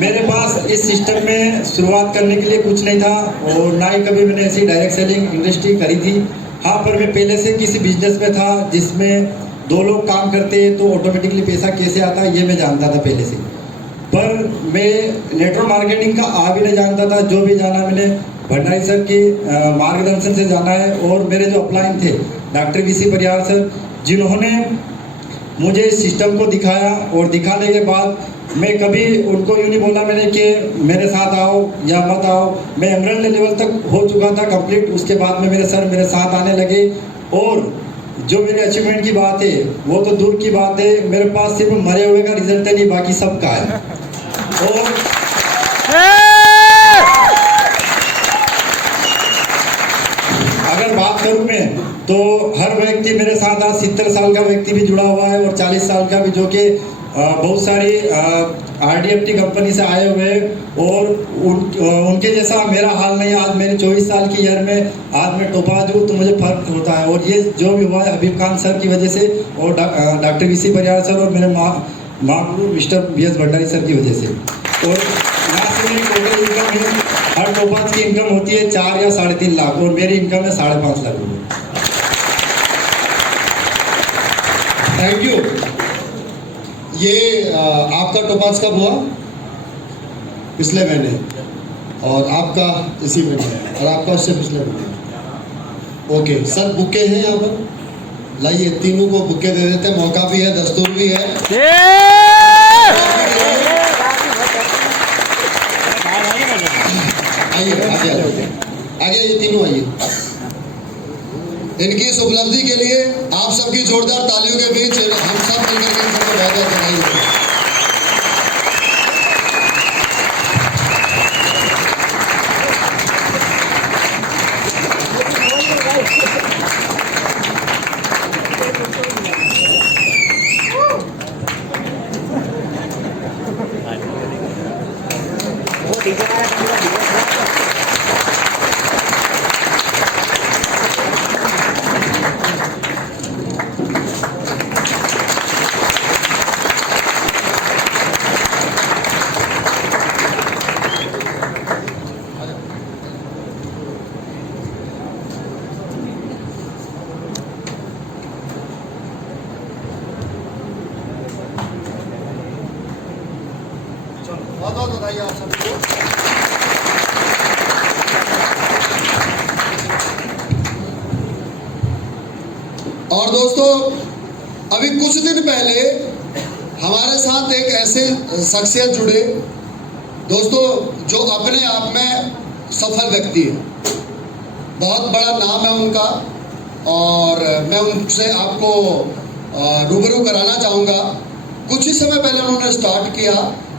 मेरे पास इस सिस्टम में शुरुआत करने के लिए कुछ नहीं था और ना ही कभी मैंने ऐसी डायरेक्ट सेलिंग इंडस्ट्री करी थी। हाँ, पर मैं पहले से किसी बिजनेस में था जिसमें 2 लोग काम करते हैं तो ऑटोमेटिकली पैसा कैसे आता है ये मैं जानता था पहले से। पर मैं नेटवर्क मार्केटिंग का भी नहीं जानता था। जो भी जाना मैंने भंडारी सर के मार्गदर्शन से जाना है। और मेरे जो अपलाइन थे डॉक्टर वीसी परिहार सर, जिन्होंने मुझे इस सिस्टम को दिखाया और दिखाने के बाद मैं कभी उनको यूँ नहीं बोला मैंने कि मेरे साथ आओ या मत आओ। मैं एमरल्ड लेवल तक हो चुका था कंप्लीट। उसके बाद में मेरे सर मेरे साथ आने लगे और जो मेरे अचीवमेंट की बात है वो तो दूर की बात है, मेरे पास सिर्फ मरे हुए का रिजल्ट है, नहीं बाकी सब का है। और अगर बात करूं मैं तो हर व्यक्ति मेरे साथ आज 70 साल का व्यक्ति भी जुड़ा हुआ है और 40 साल का भी, जो कि बहुत सारी RDFT कंपनी से आए हुए हैं। और उनके जैसा मेरा हाल नहीं है। आज मेरी 24 साल की ईयर में आज मैं टोपाज हूँ तो मुझे फर्क होता है। और ये जो भी हुआ है हबीब खान सर की वजह से और डॉक्टर वीसी परिहार सर और मेरे Mahaguru mister BS Bhandari sir की वजह से। और यहाँ से मेरी टोटल इनकम है, हर टोपाज की इनकम होती है 4 या 3.5 लाख और मेरी इनकम है 5.5 लाख रुपये। Thank you. ये आपका टोपाज कब हुआ? पिछले महीने। और आपका इसी महीने और आपका उससे पिछले महीने। ओके सर, बुके हैं यहाँ पर, लाइए तीनों को बुके दे देते हैं। मौका भी है, दस्तूर भी है। आइए आगे ये तीनों आइए। इनकी इस उपलब्धि के लिए आप सबकी जोरदार तालियों के बीच हम सब मिलकर के सबको बहुत बहुत बधाई देते हैं। बहुत बहुत बधाई आप सबको। और दोस्तों, अभी कुछ दिन पहले हमारे साथ एक ऐसे शख्सियत जुड़े दोस्तों जो अपने आप में सफल व्यक्ति है, बहुत बड़ा नाम है उनका। और मैं उनसे आपको रूबरू कराना चाहूँगा। कुछ ही समय पहले उन्होंने स्टार्ट किया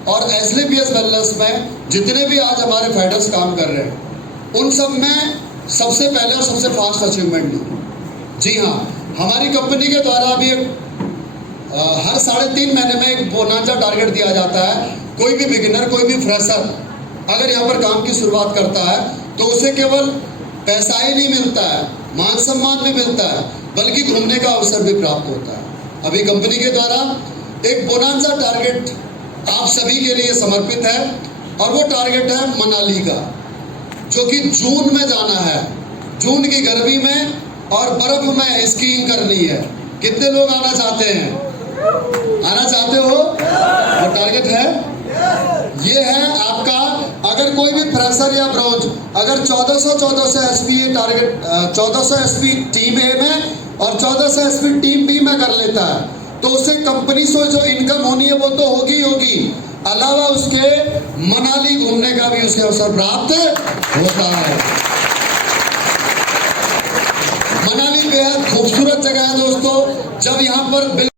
और SLPS वेलनेस में जितने भी आज हमारे फाइटर्स काम कर रहे हैं उन सब में सबसे पहले और सबसे फास्ट अचीवमेंट ली। जी हाँ, हमारी कंपनी के द्वारा अभी हर 3.5 महीने में एक बोनांजा टारगेट दिया जाता है। कोई भी बिगिनर, कोई भी फ्रेशर अगर यहाँ पर काम की शुरुआत करता है तो उसे केवल पैसा ही नहीं मिलता है, मान सम्मान भी मिलता है, बल्कि घूमने का अवसर भी प्राप्त होता है। अभी कंपनी के द्वारा एक बोनांजा टारगेट आप सभी के लिए समर्पित है और वो टारगेट है मनाली का, जो कि जून में जाना है। जून की गर्मी में और बर्फ में स्कीइंग करनी है। कितने लोग आना चाहते हैं? आना चाहते हो? वो टारगेट है, ये है आपका। अगर कोई भी फ्रेशर या ब्रोंज अगर 1400 SP target 1400 SP team A में और 1400 SP टीम B में कर लेता है तो उसे कंपनी से जो इनकम होनी है वो तो होगी होगी, अलावा उसके मनाली घूमने का भी उसके अवसर प्राप्त होता है। बेहद खूबसूरत जगह है दोस्तों। जब यहाँ पर